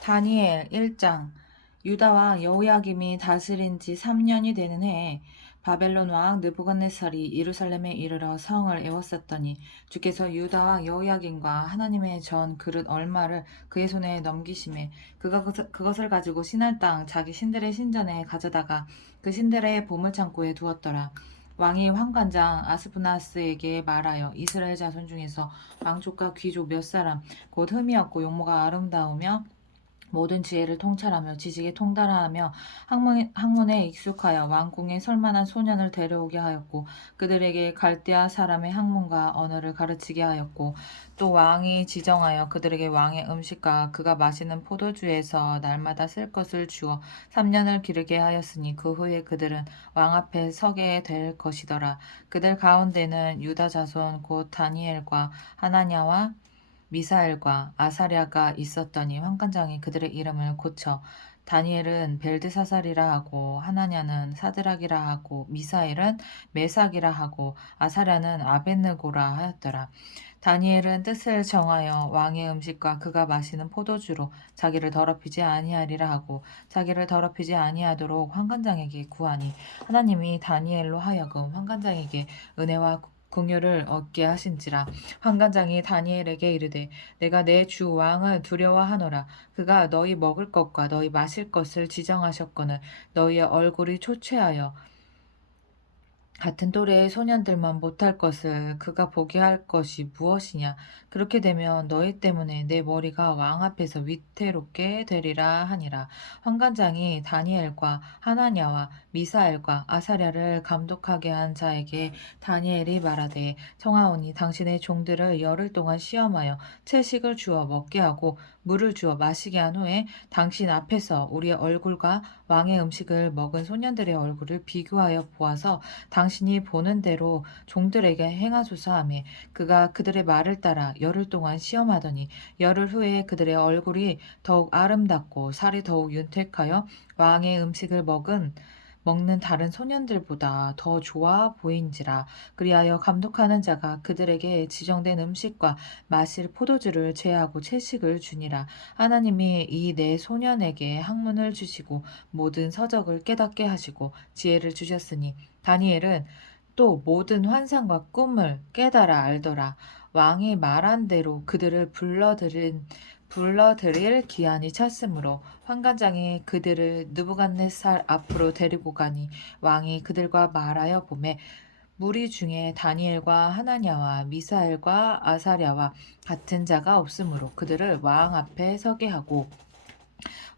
다니엘 1장. 유다와 여호야김이 다스린 지 3년이 되는 해에 바벨론 왕 느부갓네살이 예루살렘에 이르러 성을 에워쌌더니 주께서 유다와 여호야김과 하나님의 전 그릇 얼마를 그의 손에 넘기심에 그가 그것을 가지고 신할 땅 자기 신들의 신전에 가져다가 그 신들의 보물창고에 두었더라. 왕이 환관장 아스푸나스에게 말하여 이스라엘 자손 중에서 왕족과 귀족 몇 사람 곧 흠이 없고 용모가 아름다우며 모든 지혜를 통찰하며 지식에 통달하며 학문에 익숙하여 왕궁에 설만한 소년을 데려오게 하였고 그들에게 갈대아 사람의 학문과 언어를 가르치게 하였고 또 왕이 지정하여 그들에게 왕의 음식과 그가 마시는 포도주에서 날마다 쓸 것을 주어 3년을 기르게 하였으니 그 후에 그들은 왕 앞에 서게 될 것이더라. 그들 가운데는 유다 자손 곧 다니엘과 하나냐와 미사엘과 아사랴가 있었더니 환관장이 그들의 이름을 고쳐 다니엘은 벨드사살이라 하고 하나냐는 사드락이라 하고 미사엘은 메삭이라 하고 아사랴는 아벳느고라 하였더라. 다니엘은 뜻을 정하여 왕의 음식과 그가 마시는 포도주로 자기를 더럽히지 아니하리라 하고 자기를 더럽히지 아니하도록 환관장에게 구하니 하나님이 다니엘로 하여금 환관장에게 은혜와 긍휼을 얻게 하신지라. 환관장이 다니엘에게 이르되 내가 내 주 왕을 두려워하노라. 그가 너희 먹을 것과 너희 마실 것을 지정하셨거늘 너희의 얼굴이 초췌하여 같은 또래의 소년들만 못할 것을 그가 보게 할 것이 무엇이냐. 그렇게 되면 너희 때문에 내 머리가 왕 앞에서 위태롭게 되리라 하니라. 환관장이 다니엘과 하나냐와 미사엘과 아사랴를 감독하게 한 자에게 다니엘이 말하되 청하오니 당신의 종들을 열흘 동안 시험하여 채식을 주어 먹게 하고 물을 주어 마시게 한 후에 당신 앞에서 우리의 얼굴과 왕의 음식을 먹은 소년들의 얼굴을 비교하여 보아서 당신이 보는 대로 종들에게 행하소서 하며 그가 그들의 말을 따라 열흘 동안 시험하더니 열흘 후에 그들의 얼굴이 더욱 아름답고 살이 더욱 윤택하여 왕의 음식을 먹는 다른 소년들보다 더 좋아 보인지라. 그리하여 감독하는 자가 그들에게 지정된 음식과 마실 포도주를 제하고 채식을 주니라. 하나님이 이 네 소년에게 학문을 주시고 모든 서적을 깨닫게 하시고 지혜를 주셨으니 다니엘은 또 모든 환상과 꿈을 깨달아 알더라. 왕이 말한 대로 그들을 불러들일 기한이 찼으므로 환관장이 그들을 느부갓네살 앞으로 데리고 가니 왕이 그들과 말하여 보매 무리 중에 다니엘과 하나냐와 미사엘과 아사랴와 같은 자가 없으므로 그들을 왕 앞에 서게 하고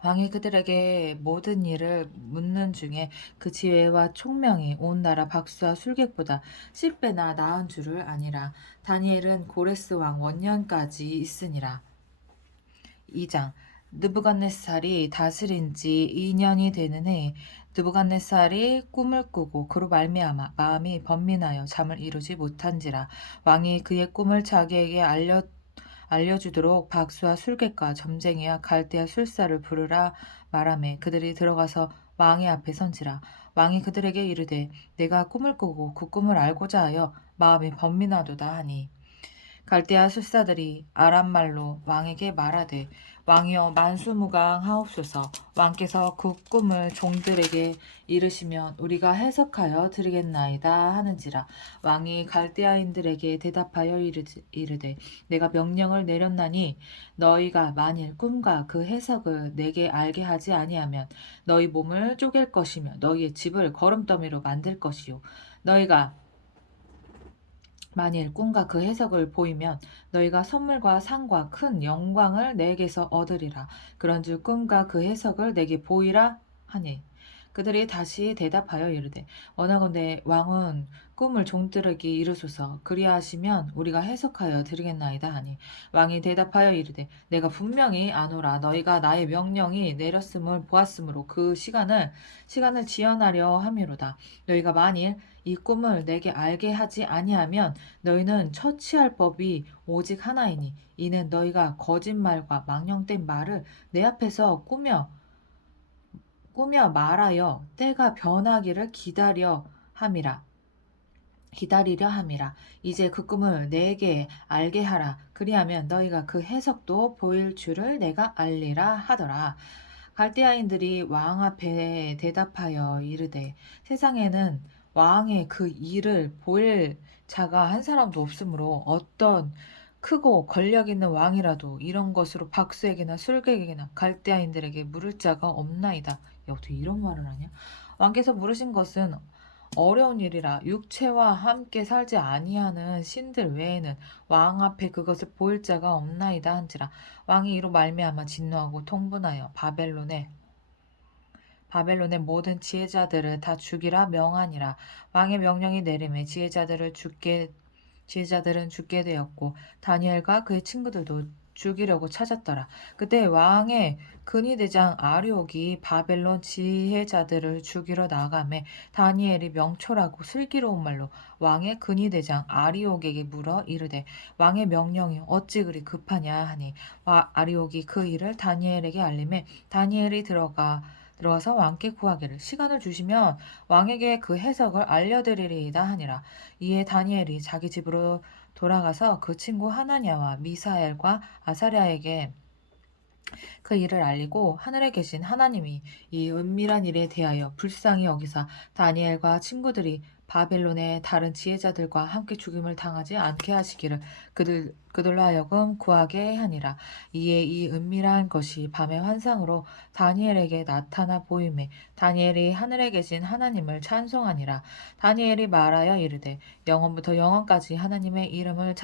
왕이 그들에게 모든 일을 묻는 중에 그 지혜와 총명이 온 나라 박수와 술객보다 10배나 나은 줄을 아니라. 다니엘은 고레스 왕 원년까지 있으니라. 2장. 느부갓네살이 다스린 지 2년이 되는 해에 느부갓네살이 꿈을 꾸고 그로 말미암아 마음이 번민하여 잠을 이루지 못한지라. 왕이 그의 꿈을 자기에게 알려주도록 박수와 술객과 점쟁이와 갈대아 술사를 부르라 말하매 그들이 들어가서 왕의 앞에 선지라. 왕이 그들에게 이르되 내가 꿈을 꾸고 그 꿈을 알고자 하여 마음이 번민하도다 하니 갈대아 술사들이 아람말로 왕에게 말하되 왕이여 만수무강하옵소서. 왕께서 그 꿈을 종들에게 이르시면 우리가 해석하여 드리겠나이다 하는지라. 왕이 갈대아인들에게 대답하여 이르되 내가 명령을 내렸나니 너희가 만일 꿈과 그 해석을 내게 알게 하지 아니하면 너희 몸을 쪼갤 것이며 너희의 집을 거름더미로 만들 것이요 너희가 만일 꿈과 그 해석을 보이면 너희가 선물과 상과 큰 영광을 내게서 얻으리라. 그런즉 꿈과 그 해석을 내게 보이라 하니 그들이 다시 대답하여 이르되 원하건대 왕은 꿈을 종들에게 이르소서. 그리하시면 우리가 해석하여 드리겠나이다 하니 왕이 대답하여 이르되 내가 분명히 아노라. 너희가 나의 명령이 내렸음을 보았으므로 그 시간을 지연하려 함이로다. 너희가 만일 이 꿈을 내게 알게 하지 아니하면 너희는 처치할 법이 오직 하나이니 이는 너희가 거짓말과 망령된 말을 내 앞에서 꾸며 말하여 때가 변하기를 기다려 함이라. 기다리려 함이라. 이제 그 꿈을 내게 알게 하라. 그리하면 너희가 그 해석도 보일 줄을 내가 알리라 하더라. 갈대아인들이 왕 앞에 대답하여 이르되 세상에는 왕의 그 일을 보일 자가 한 사람도 없으므로 어떤 크고 권력 있는 왕이라도 이런 것으로 박수에게나 술객에게나 갈대아인들에게 물을 자가 없나이다. 야, 어떻게 이런 말을 하냐? 왕께서 물으신 것은 어려운 일이라 육체와 함께 살지 아니하는 신들 외에는 왕 앞에 그것을 보일 자가 없나이다 한지라. 왕이 이로 말미암아 진노하고 통분하여 바벨론의 모든 지혜자들을 다 죽이라 명하니라. 왕의 명령이 내림에 지혜자들은 죽게 되었고 다니엘과 그의 친구들도 죽이려고 찾았더라. 그때 왕의 근위대장 아리옥이 바벨론 지혜자들을 죽이러 나가매 다니엘이 명철하고 슬기로운 말로 왕의 근위대장 아리옥에게 물어 이르되 왕의 명령이 어찌 그리 급하냐 하니 아리옥이 그 일을 다니엘에게 알림에 다니엘이 들어가서 왕께 구하기를 시간을 주시면 왕에게 그 해석을 알려드리리이다 하니라. 이에 다니엘이 자기 집으로 돌아가서 그 친구 하나냐와 미사엘과 아사랴에게 그 일을 알리고 하늘에 계신 하나님이 이 은밀한 일에 대하여 불쌍히 여기사 다니엘과 친구들이 바벨론의 다른 지혜자들과 함께 죽임을 당하지 않게 하시기를 그들로 하여금 구하게 하니라. 이에 이 은밀한 것이 밤의 환상으로 다니엘에게 나타나 보임에 다니엘이 하늘에 계신 하나님을 찬송하니라. 다니엘이 말하여 이르되 영원부터 영원까지 하나님의 이름을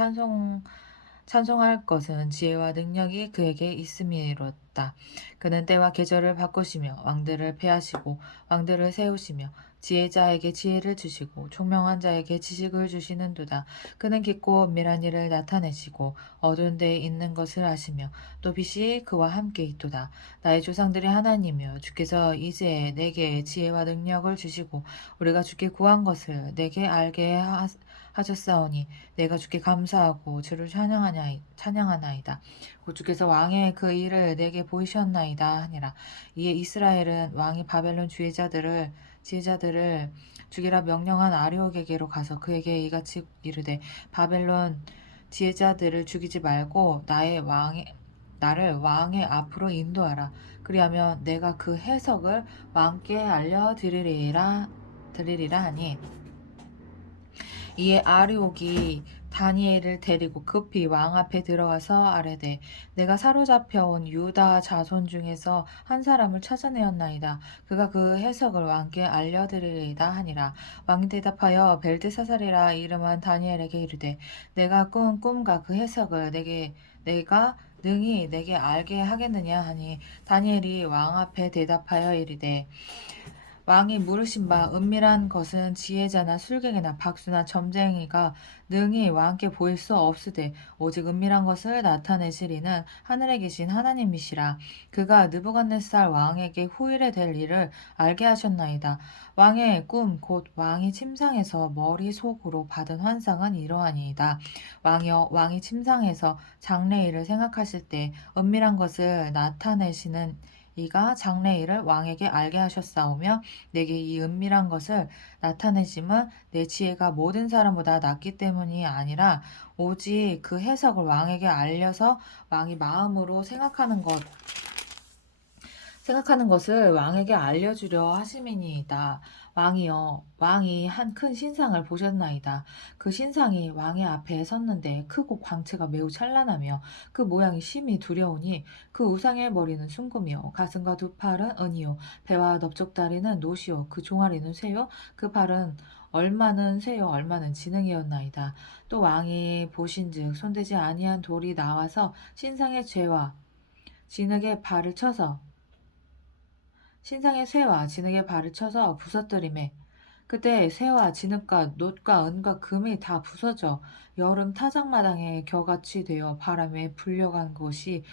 찬송할 것은 지혜와 능력이 그에게 있음이로다. 그는 때와 계절을 바꾸시며 왕들을 패하시고 왕들을 세우시며 지혜자에게 지혜를 주시고 총명한 자에게 지식을 주시는도다. 그는 깊고 은밀한 일을 나타내시고 어두운 데에 있는 것을 아시며 또 빛이 그와 함께 있도다. 나의 조상들의 하나님이여 주께서 이제 내게 지혜와 능력을 주시고 우리가 주께 구한 것을 내게 알게 하셨사오니 내가 주께 감사하고 주를 찬양하나이다. 곧 주께서 왕의 그 일을 내게 보이셨나이다 하니라. 이에 이스라엘은 왕이 바벨론 지혜자들을 죽이라 명령한 아리옥에게로 가서 그에게 이같이 이르되 바벨론 지혜자들을 죽이지 말고 나를 왕의 앞으로 인도하라. 그리하면 내가 그 해석을 왕께 드리리라 하니 이에 아리옥이 다니엘을 데리고 급히 왕 앞에 들어가서 아뢰되 내가 사로잡혀온 유다 자손 중에서 한 사람을 찾아내었나이다. 그가 그 해석을 왕께 알려드리리이다 하니라. 왕이 대답하여 벨드사살이라 이름한 다니엘에게 이르되 내가 꾼 꿈과 그 해석을 내가 능히 내게 알게 하겠느냐 하니 다니엘이 왕 앞에 대답하여 이르되 왕이 물으신 바 은밀한 것은 지혜자나 술객이나 박수나 점쟁이가 능히 왕께 보일 수 없으되 오직 은밀한 것을 나타내시리는 하늘에 계신 하나님이시라. 그가 느부갓네살 왕에게 후일에 될 일을 알게 하셨나이다. 왕의 꿈 곧 왕이 침상에서 머리 속으로 받은 환상은 이러하니이다. 왕이 침상에서 장래일을 생각하실 때 은밀한 것을 나타내시는 이가 장래일을 왕에게 알게 하셨사오며 내게 이 은밀한 것을 나타내심은 내 지혜가 모든 사람보다 낫기 때문이 아니라 오직 그 해석을 왕에게 알려서 왕이 마음으로 생각하는 것을 왕에게 알려주려 하심이니이다. 왕이 한 큰 신상을 보셨나이다. 그 신상이 왕의 앞에 섰는데 크고 광채가 매우 찬란하며 그 모양이 심히 두려우니 그 우상의 머리는 순금이요 가슴과 두 팔은 은이요 배와 넓적다리는 노시요 그 종아리는 쇠요 그 발은 얼마는 쇠요 얼마는 지능이었나이다. 또 왕이 보신즉 손대지 아니한 돌이 나와서 신상의 쇠와 진흙에 발을 쳐서 부서뜨리매 그때 쇠와 진흙과 놋과 은과 금이 다 부서져 여름 타작마당에 겨같이 되어 바람에 불려간 곳이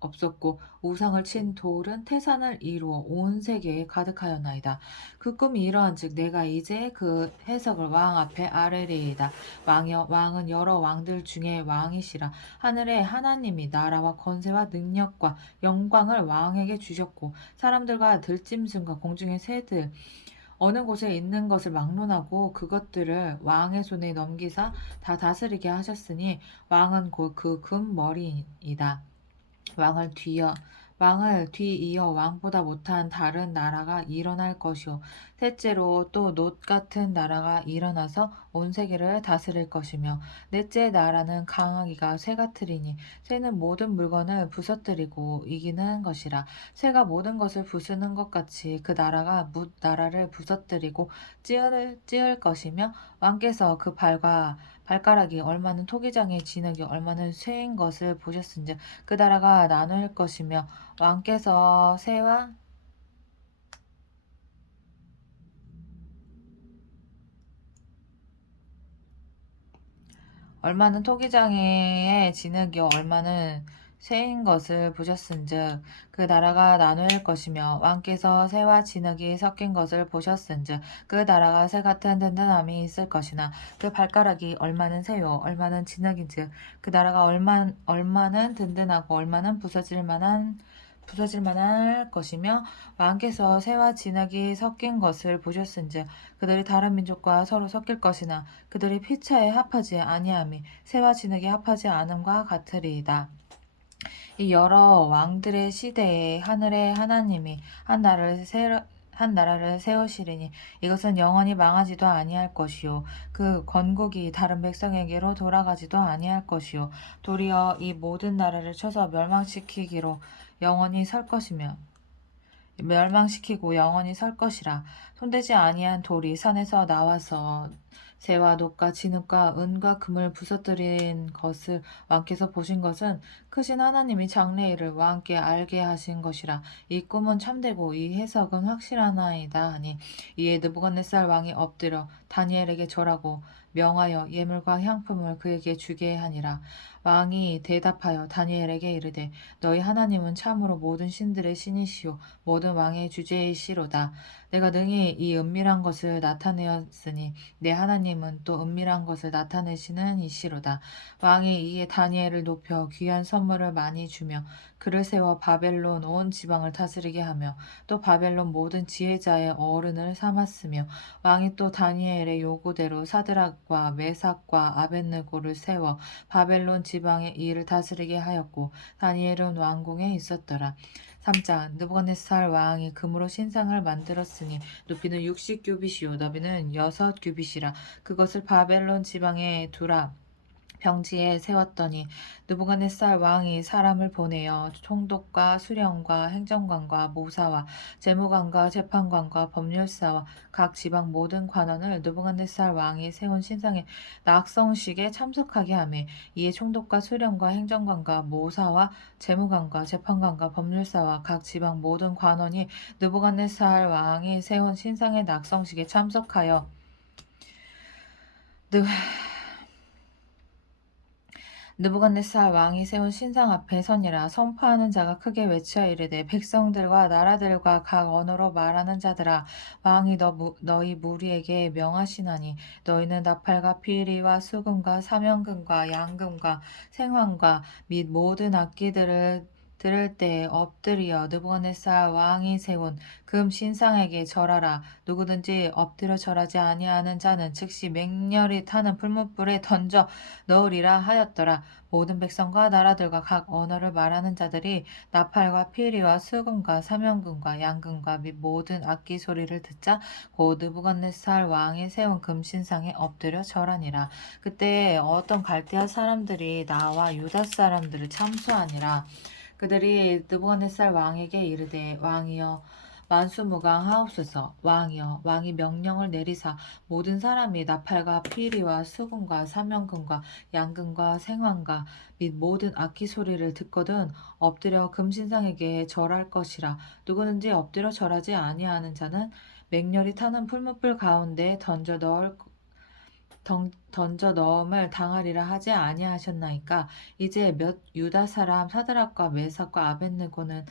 없었고 우상을 친 돌은 태산을 이루어 온 세계에 가득하였나이다. 그 꿈이 이러한즉 내가 이제 그 해석을 왕 앞에 아뢰리이다. 왕은 여러 왕들 중에 왕이시라. 하늘의 하나님이 나라와 권세와 능력과 영광을 왕에게 주셨고 사람들과 들짐승과 공중의 새들 어느 곳에 있는 것을 막론하고 그것들을 왕의 손에 넘기사 다 다스리게 하셨으니 왕은 곧 그 금머리이다. 왕을 뒤이어 왕보다 못한 다른 나라가 일어날 것이요 셋째로 또 놋 같은 나라가 일어나서 온 세계를 다스릴 것이며 넷째 나라는 강하기가 쇠 같으리니 쇠는 모든 물건을 부서뜨리고 이기는 것이라 쇠가 모든 것을 부수는 것 같이 그 나라가 나라를 부서뜨리고 찌을 것이며 왕께서 그 발가락이 얼마는 토기장의 진흙이 얼마는 쇠인 것을 보셨은즉 그 나라가 나눌 것이며 왕께서 새와 얼마는 토기장의 진흙이 얼마는 쇠인 것을 보셨은즉 그 나라가 나눌 것이며 왕께서 쇠와 진흙이 섞인 것을 보셨은즉 그 나라가 쇠 같은 든든함이 있을 것이나 그 발가락이 얼마는 쇠요 얼마는 진흙인즉 그 나라가 얼마는 든든하고 얼마는 부서질 만할 것이며 왕께서 쇠와 진흙이 섞인 것을 보셨은즉 그들이 다른 민족과 서로 섞일 것이나 그들이 피차에 합하지 아니함이 새와 진흙이 합하지 않음과 같으리이다. 이 여러 왕들의 시대에 하늘의 하나님이 한 나라를 세우시리니 이것은 영원히 망하지도 아니할 것이요 그 건국이 다른 백성에게로 돌아가지도 아니할 것이요 도리어 이 모든 나라를 쳐서 영원히 설 것이며 멸망시키고 영원히 설 것이라. 손대지 아니한 돌이 산에서 나와서 새와 놋과 진흙과 은과 금을 부서뜨린 것을 왕께서 보신 것은 크신 하나님이 장래일을 왕께 알게 하신 것이라. 이 꿈은 참되고 이 해석은 확실하나이다 하니 이에 느부갓네살 왕이 엎드려 다니엘에게 절하고 명하여 예물과 향품을 그에게 주게 하니라. 왕이 대답하여 다니엘에게 이르되 너희 하나님은 참으로 모든 신들의 신이시요 모든 왕의 주제이시로다. 내가 능히 이 은밀한 것을 나타내었으니 내 하나님은 또 은밀한 것을 나타내시는 이시로다. 왕이 이에 다니엘을 높여 귀한 선물을 많이 주며 그를 세워 바벨론 온 지방을 다스리게 하며 또 바벨론 모든 지혜자의 어른을 삼았으며 왕이 또 다니엘의 요구대로 사드락과 메삭과 아벳느고를 세워 바벨론 지방의 일을 다스리게 하였고 다니엘은 왕궁에 있었더라. 3장 느부갓네살 왕이 금으로 신상을 만들었으니 높이는 60규빗이요 너비는 6규빗이라 그것을 바벨론 지방에 두라. 병지에 세웠더니 느부갓네살 왕이 사람을 보내어 총독과 수령과 행정관과 모사와 재무관과 재판관과 법률사와 각 지방 모든 관원을 느부갓네살 왕이 세운 신상의 낙성식에 참석하게 하며 이에 총독과 수령과 행정관과 모사와 재무관과 재판관과 법률사와 각 지방 모든 관원이 느부갓네살 왕이 세운 신상의 낙성식에 참석하여 느부갓네살 왕이 세운 신상 앞에 서니라. 선포하는 자가 크게 외쳐 이르되 백성들과 나라들과 각 언어로 말하는 자들아 왕이 너희 무리에게 명하시나니 너희는 나팔과 피리와 수금과 사명금과 양금과 생황과 및 모든 악기들을 들을 때에 엎드려 느부갓네살 왕이 세운 금 신상에게 절하라. 누구든지 엎드려 절하지 아니하는 자는 즉시 맹렬히 타는 풀무불에 던져 넣으리라 하였더라. 모든 백성과 나라들과 각 언어를 말하는 자들이 나팔과 피리와 수금과 사명금과 양금과 및 모든 악기 소리를 듣자 곧 느부갓네살 왕이 세운 금신상에 엎드려 절하니라. 그때 어떤 갈대아 사람들이 나와 유다 사람들을 참수하니라. 그들이 느부갓네살 왕에게 이르되 왕이여 만수무강하옵소서. 왕이여 왕이 명령을 내리사 모든 사람이 나팔과 피리와 수금과 사명금과 양금과 생황과 및 모든 악기 소리를 듣거든 엎드려 금신상에게 절할 것이라. 누구든지 엎드려 절하지 아니하는 자는 맹렬히 타는 풀무불 가운데 던져 넣음을 당하리라 하지 아니하셨나이까. 이제 몇 유다 사람 사드락과 메삭과 아벳느고는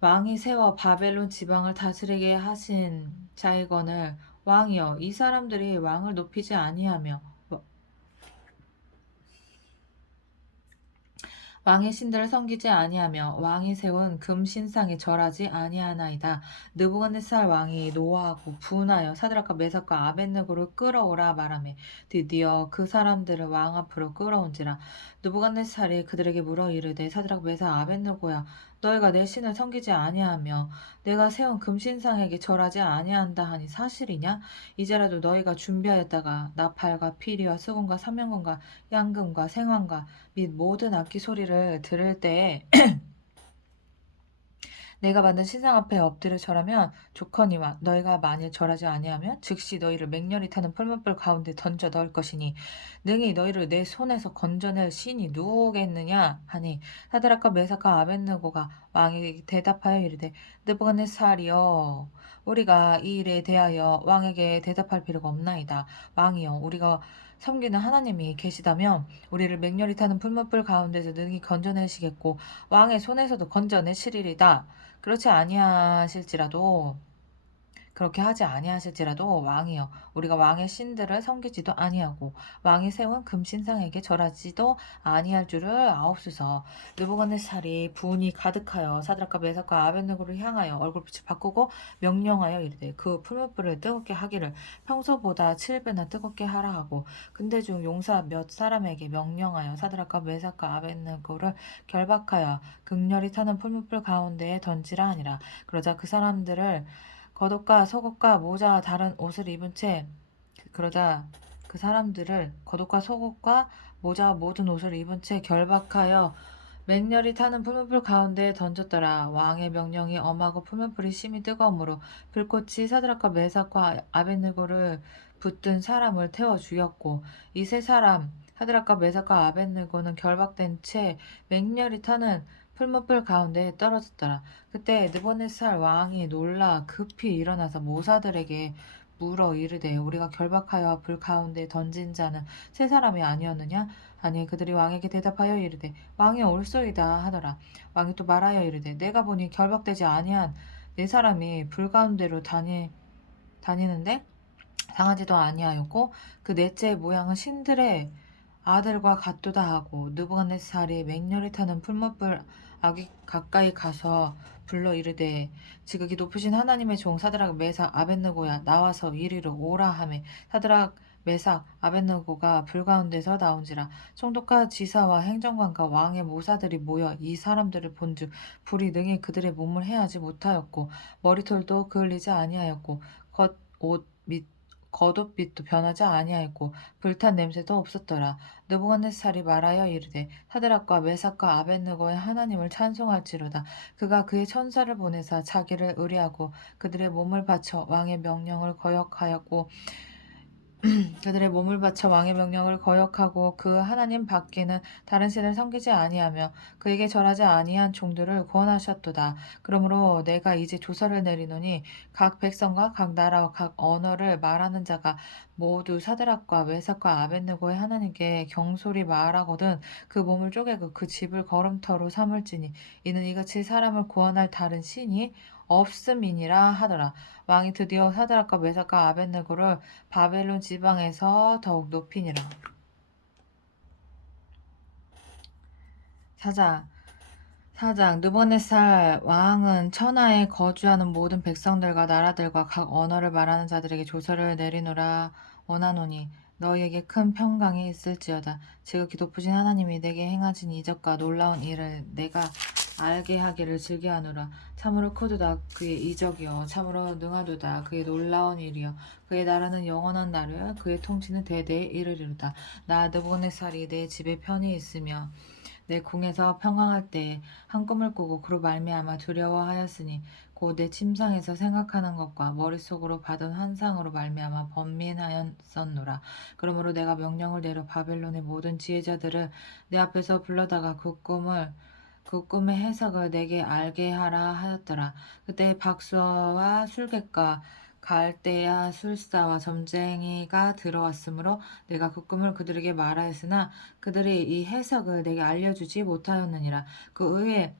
왕이 세워 바벨론 지방을 다스리게 하신 자이거늘 왕이여 이 사람들이 왕을 높이지 아니하며 왕의 신들을 섬기지 아니하며 왕이 세운 금신상에 절하지 아니하나이다. 느부갓네살 왕이 노하고 분하여 사드락과 메삭과 아벳느고를 끌어오라 말하며 드디어 그 사람들을 왕 앞으로 끌어온지라. 느부갓네살이 그들에게 물어 이르되 사드락 메삭 아벳느고야 너희가 내 신을 섬기지 아니하며 내가 세운 금신상에게 절하지 아니한다 하니 사실이냐? 이제라도 너희가 준비하였다가 나팔과 피리와 수금과 삼면금과 양금과 생황과 및 모든 악기 소리를 들을 때에 내가 만든 신상 앞에 엎드려 절하면 좋거니와 너희가 만일 절하지 아니하면 즉시 너희를 맹렬히 타는 풀무불 가운데 던져 넣을 것이니 능히 너희를 내 손에서 건져낼 신이 누구겠느냐 하니 사드락과 메삭과 아벳느고가 왕에게 대답하여 이르되 느부갓네살이여 우리가 이 일에 대하여 왕에게 대답할 필요가 없나이다. 왕이여 우리가 섬기는 하나님이 계시다면 우리를 맹렬히 타는 풀무불 가운데서 능히 건져내시겠고 왕의 손에서도 건져내시리이다. 그렇지 아니하실지라도 그렇게 하지 아니하실지라도 왕이여 우리가 왕의 신들을 섬기지도 아니하고 왕이 세운 금신상에게 절하지도 아니할 줄을 아옵소서. 느부갓네살이 분이 가득하여 사드락과 메삭과 아벳느고를 향하여 얼굴빛을 바꾸고 명령하여 이르되 그 풀무불을 뜨겁게 하기를 평소보다 7배나 뜨겁게 하라 하고 근대 중 용사 몇 사람에게 명령하여 사드락과 메삭과 아벳느고를 결박하여 극렬히 타는 풀무불 가운데에 던지라 하니라. 그러자 그 사람들을 겉옷과 속옷과 모자와 다른 옷을 입은 채 그러자 그 사람들을 겉옷과 속옷과 모자와 모든 옷을 입은 채 결박하여 맹렬히 타는 풀무불 가운데에 던졌더라. 왕의 명령이 엄하고 풀무불이 심히 뜨거우므로 불꽃이 사드락과 메삭과 아벳느고를 붙든 사람을 태워 죽였고 이 세 사람 사드락과 메삭과 아벳느고는 결박된 채 맹렬히 타는 풀무불 가운데에 떨어졌더라. 그때 느부갓네살 왕이 놀라 급히 일어나서 모사들에게 물어 이르되 우리가 결박하여 불 가운데 던진 자는 세 사람이 아니었느냐? 아니 그들이 왕에게 대답하여 이르되 왕이 옳소이다 하더라. 왕이 또 말하여 이르되 내가 보니 결박되지 아니한 네 사람이 불 가운데로 다니는데 상하지도 아니하였고 그 넷째의 모양은 신들의 아들과 같도다 하고 느부갓네살이 맹렬히 타는 풀무불 아기 가까이 가서 불러 이르되 지극히 높으신 하나님의 종 사드락 메삭 아벳느고야 나와서 이리로 오라 하매 사드락 메삭 아벳느고가 불 가운데서 나온지라. 총독과 지사와 행정관과 왕의 모사들이 모여 이 사람들을 본즉 불이 능히 그들의 몸을 해하지 못하였고 머리털도 그을리지 아니하였고 겉옷 겉옷빛도 변하지 아니하였고 불탄 냄새도 없었더라. 느부갓네살이 말하여 이르되 사드락과 메삭과 아벳느고의 하나님을 찬송할지로다. 그가 그의 천사를 보내사 자기를 의뢰하고 그들의 몸을 바쳐 왕의 명령을 거역하였고 그들의 몸을 바쳐 왕의 명령을 거역하고 그 하나님 밖에는 다른 신을 섬기지 아니하며 그에게 절하지 아니한 종들을 구원하셨도다. 그러므로 내가 이제 조서를 내리노니 각 백성과 각 나라와 각 언어를 말하는 자가 모두 사드락과 메삭과 아벳느고의 하나님께 경솔히 말하거든 그 몸을 쪼개고 그 집을 걸음터로 삼을지니 이는 이같이 사람을 구원할 다른 신이 없음이니라 하더라. 왕이 드디어 사드락과 메삭과 아벳느고를 바벨론 지방에서 더욱 높이니라. 사장 느부갓네살 왕은 천하에 거주하는 모든 백성들과 나라들과 각 언어를 말하는 자들에게 조서를 내리노라 원하노니 너희에게 큰 평강이 있을지어다. 지극히 높으신 하나님이 내게 행하신 이적과 놀라운 일을 내가 알게 하기를 즐겨하노라. 참으로 크도다 그의 이적이여 참으로 능하도다 그의 놀라운 일이여 그의 나라는 영원한 나라여 그의 통치는 대대에 이르리로다. 나 느부갓네살이 내 집에 편히 있으며 내 궁에서 평강할 때에 한 꿈을 꾸고 그로 말미암아 두려워하였으니 곧 내 침상에서 생각하는 것과 머릿속으로 받은 환상으로 말미암아 번민하였었노라. 그러므로 내가 명령을 내려 바벨론의 모든 지혜자들을 내 앞에서 불러다가 그 꿈의 해석을 내게 알게 하라 하였더라. 그때 박수와 술객과 갈대아 술사와 점쟁이가 들어왔으므로 내가 그 꿈을 그들에게 말하였으나 그들이 이 해석을 내게 알려주지 못하였느니라. 그 후에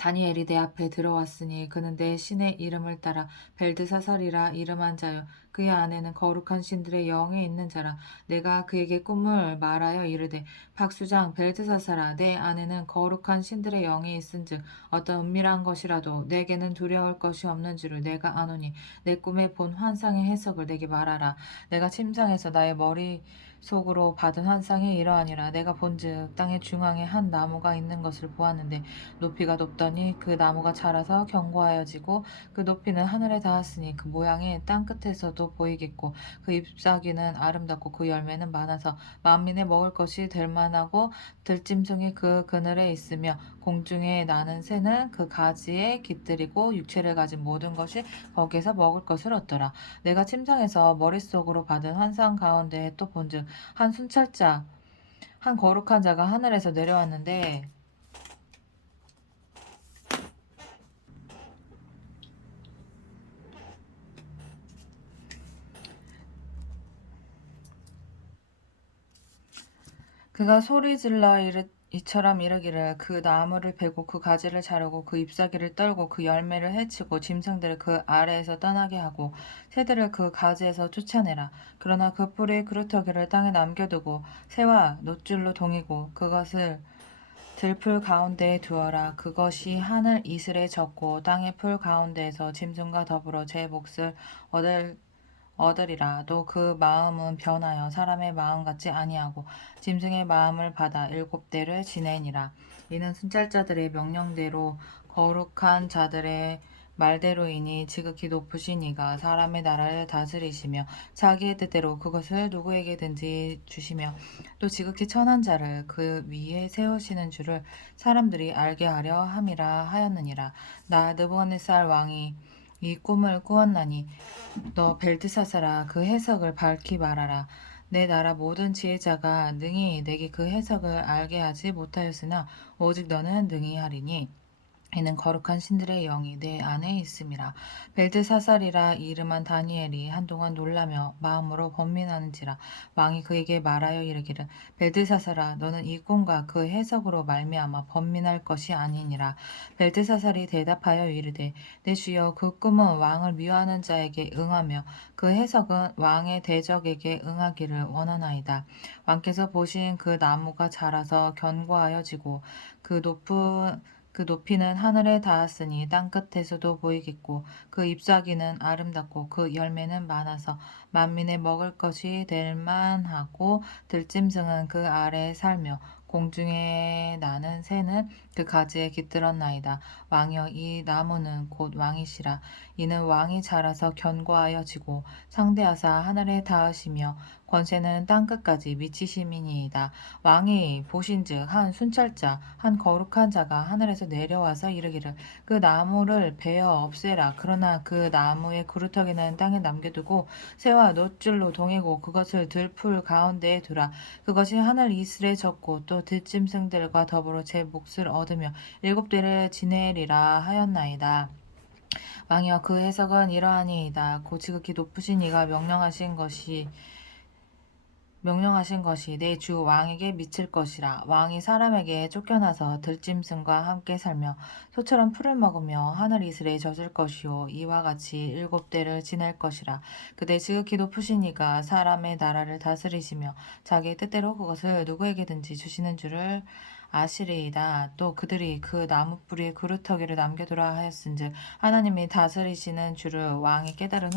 다니엘이 내 앞에 들어왔으니 그는 내 신의 이름을 따라 벨드사살이라 이름한 자요 그의 안에는 거룩한 신들의 영이 있는 자라. 내가 그에게 꿈을 말하여 이르되 박수장 벨드사살아 내 안에는 거룩한 신들의 영이 있은즉 어떤 은밀한 것이라도 내게는 두려울 것이 없는 줄을 내가 아노니 내 꿈에 본 환상의 해석을 내게 말하라. 내가 침상에서 나의 머리 속으로 받은 환상이 이러하니라. 내가 본즉 땅의 중앙에 한 나무가 있는 것을 보았는데 높이가 높더니 그 나무가 자라서 견고하여지고 그 높이는 하늘에 닿았으니 그 모양이 땅 끝에서도 보이겠고 그 잎사귀는 아름답고 그 열매는 많아서 만민의 먹을 것이 될 만하고 들짐승이 그 그늘에 있으며 공중에 나는 새는 그 가지에 깃들이고 육체를 가진 모든 것이 거기에서 먹을 것을 얻더라. 내가 침상에서 머릿속으로 받은 환상 가운데 또 본즉 한 순찰자 한 거룩한 자가 하늘에서 내려왔는데 그가 소리질러 이처럼 이르기를 그 나무를 베고 그 가지를 자르고 그 잎사귀를 떨고 그 열매를 해치고 짐승들을 그 아래에서 떠나게 하고 새들을 그 가지에서 쫓아내라. 그러나 그 뿔이 그루터기를 땅에 남겨두고 새와 노줄로 동이고 그것을 들풀 가운데에 두어라. 그것이 하늘 이슬에 젖고 땅의 풀 가운데에서 짐승과 더불어 제 몫을 얻으리라. 또 그 마음은 변하여 사람의 마음 같지 아니하고 짐승의 마음을 받아 일곱 대를 지내니라. 이는 순찰자들의 명령대로 거룩한 자들의 말대로이니 지극히 높으신 이가 사람의 나라를 다스리시며 자기의 뜻대로 그것을 누구에게든지 주시며 또 지극히 천한 자를 그 위에 세우시는 줄을 사람들이 알게 하려 함이라 하였느니라. 나 느부갓네살 왕이 이 꿈을 꾸었나니 너 벨드사살아 그 해석을 밝히 말하라. 내 나라 모든 지혜자가 능히 내게 그 해석을 알게 하지 못하였으나 오직 너는 능히 하리니 이는 거룩한 신들의 영이 내 안에 있음이라. 벨드사살이라 이름한 다니엘이 한동안 놀라며 마음으로 번민하는지라. 왕이 그에게 말하여 이르기를 벨드사살아 너는 이 꿈과 그 해석으로 말미암아 번민할 것이 아니니라. 벨드사살이 대답하여 이르되 내 주여 그 꿈은 왕을 미워하는 자에게 응하며 그 해석은 왕의 대적에게 응하기를 원하나이다. 왕께서 보신 그 나무가 자라서 견고하여지고 그 높이는 하늘에 닿았으니 땅 끝에서도 보이겠고 그 잎사귀는 아름답고 그 열매는 많아서 만민의 먹을 것이 될 만하고 들짐승은 그 아래에 살며 공중에 나는 새는 그 가지에 깃들었나이다. 왕여 이 나무는 곧 왕이시라. 이는 왕이 자라서 견고하여지고 상대하사 하늘에 닿으시며 권세는 땅 끝까지 미치심이니이다. 왕이 보신즉 한 순찰자 한 거룩한 자가 하늘에서 내려와서 이르기를 그 나무를 베어 없애라. 그러나 그 나무의 그루터기는 땅에 남겨두고 새와 놋줄로 동이고 그것을 들풀 가운데에 두라. 그것이 하늘 이슬에 젖고 또 들짐승들과 더불어 제 몫을 얻으며 일곱 대를 지내리라 하였나이다. 왕이여 그 해석은 이러하니이다. 고 지극히 높으신 이가 명령하신 것이 내 주 왕에게 미칠 것이라. 왕이 사람에게 쫓겨나서 들짐승과 함께 살며 소처럼 풀을 먹으며 하늘 이슬에 젖을 것이요 이와 같이 일곱 대를 지낼 것이라. 그대 지극히 높으신 이가 사람의 나라를 다스리시며 자기 뜻대로 그것을 누구에게든지 주시는 줄을 아시리이다. 또 그들이 그 나무 뿌리에 그루터기를 남겨두라 하였은즉 하나님이 다스리시는 줄을 왕이 깨달은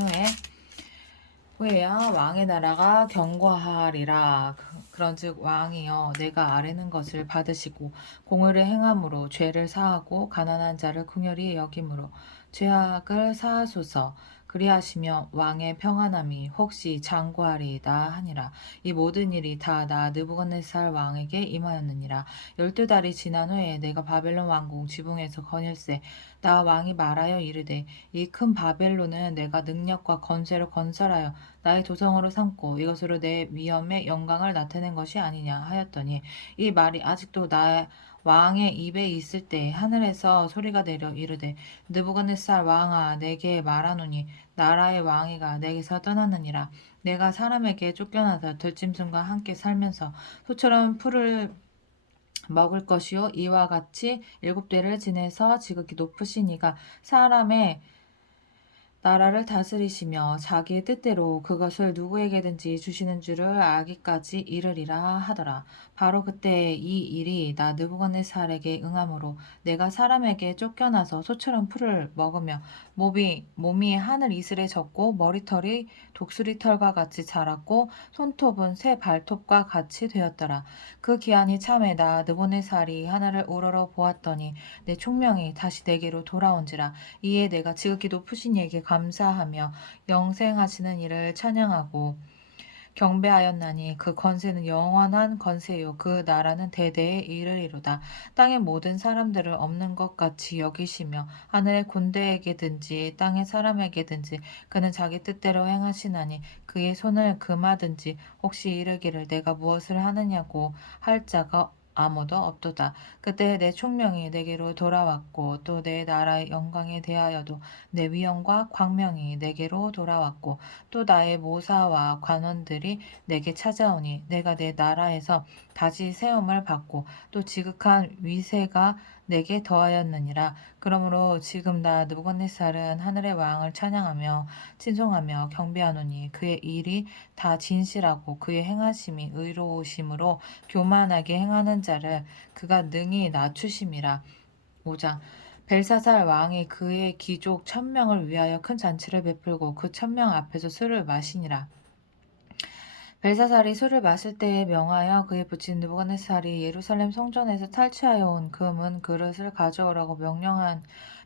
후에야 왕의 나라가 견고하리라. 그런즉 왕이여 내가 아뢰는 것을 받으시고 공의를 행함으로 죄를 사하고 가난한 자를 긍휼히 여김으로 죄악을 사하소서. 그리하시며 왕의 평안함이 혹시 장구하리이다 하니라. 이 모든 일이 다 나 느부갓네살 왕에게 임하였느니라. 12달이 지난 후에 내가 바벨론 왕궁 지붕에서 거닐세 나 왕이 말하여 이르되 이 큰 바벨론은 내가 능력과 건세로 건설하여 나의 도성으로 삼고 이것으로 내 위엄의 영광을 나타낸 것이 아니냐 하였더니 이 말이 아직도 나 왕의 입에 있을 때 하늘에서 소리가 내려 이르되 느부갓네살 왕아 내게 말하노니 나라의 왕이가 내게서 떠났느니라. 내가 사람에게 쫓겨나서 들짐승과 함께 살면서 소처럼 풀을 먹을 것이요 이와 같이 7대를 지내서 지극히 높으신 이가 사람의 나라를 다스리시며 자기의 뜻대로 그것을 누구에게든지 주시는 줄을 알기까지 이르리라 하더라. 바로 그때 이 일이 나 느부갓네살에게 응함으로 내가 사람에게 쫓겨나서 소처럼 풀을 먹으며 몸이 하늘 이슬에 젖고 머리털이 독수리 털과 같이 자랐고 손톱은 새 발톱과 같이 되었더라. 그 기한이 참에 나 느부갓네살이 하늘을 우러러 보았더니 내 총명이 다시 내게로 돌아온지라. 이에 내가 지극히 높으신 이에게 감사하며 영생하시는 이를 찬양하고 경배하였나니 그 권세는 영원한 권세요 그 나라는 대대에 이르리로다. 땅의 모든 사람들을 없는 것 같이 여기시며 하늘의 군대에게든지 땅의 사람에게든지 그는 자기 뜻대로 행하시나니 그의 손을 금하든지 혹시 이르기를 내가 무엇을 하느냐고 할 자가 아무도 없도다. 그때 내 총명이 내게로 돌아왔고 또 내 나라의 영광에 대하여도 내 위엄과 광명이 내게로 돌아왔고 또 나의 모사와 관원들이 내게 찾아오니 내가 내 나라에서 다시 세움을 받고 또 지극한 위세가 내게 더하였느니라. 그러므로 지금 나 느부갓네살은 하늘의 왕을 찬양하며 친송하며 경배하노니 그의 일이 다 진실하고 그의 행하심이 의로우심으로 교만하게 행하는 자를 그가 능히 낮추심이라. 5장 벨사살 왕이 그의 귀족 1,000명을 위하여 큰 잔치를 베풀고 그 1,000명 앞에서 술을 마시니라. 벨사살이 술을 마실 때에 명하여 그의 부친 느부갓네살이 예루살렘 성전에서 탈취하여 온 금은 그릇을 가져오라고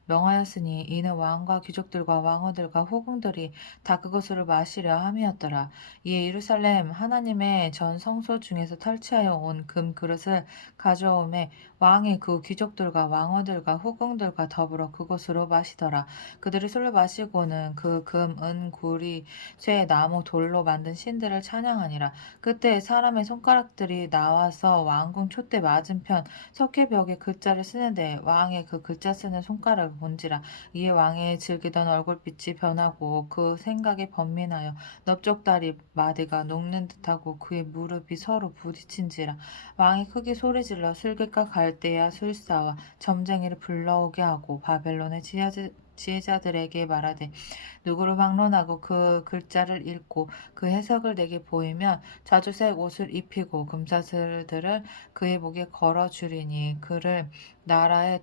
명하였으니 이는 왕과 귀족들과 왕후들과 후궁들이 다 그것을 마시려 함이었더라. 이에 예루살렘 하나님의 전 성소 중에서 탈취하여 온 금 그릇을 가져오매 왕이 그 귀족들과 왕후들과 후궁들과 더불어 그것으로 마시더라. 그들이 술을 마시고는 그 금, 은, 구리, 쇠, 나무, 돌로 만든 신들을 찬양하니라. 그때 사람의 손가락들이 나와서 왕궁 촛대 맞은편 석회벽에 글자를 쓰는데 왕의 그 글자 쓰는 손가락을 본지라. 이에 왕의 즐기던 얼굴빛이 변하고 그 생각에 번민하여 넓적다리 마디가 녹는 듯하고 그의 무릎이 서로 부딪힌지라. 왕이 크게 소리질러 술객과 갈대아 술사와 점쟁이를 불러오게 하고 바벨론의 지혜자들에게 말하되 누구를 막론하고 그 글자를 읽고 그 해석을 내게 보이면 자주색 옷을 입히고 금사슬들을 그의 목에 걸어주리니 그를 나라의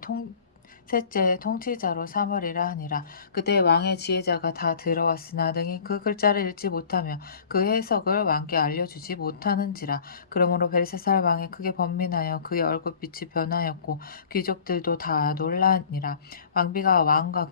셋째 통치자로 삼으리라 하니라. 그때 왕의 지혜자가 다 들어왔으나 능히 그 글자를 읽지 못하며 그 해석을 왕께 알려주지 못하는지라. 그러므로 벨사살 왕이 크게 번민하여 그의 얼굴빛이 변하였고 귀족들도 다 놀라니라. 왕비가 왕과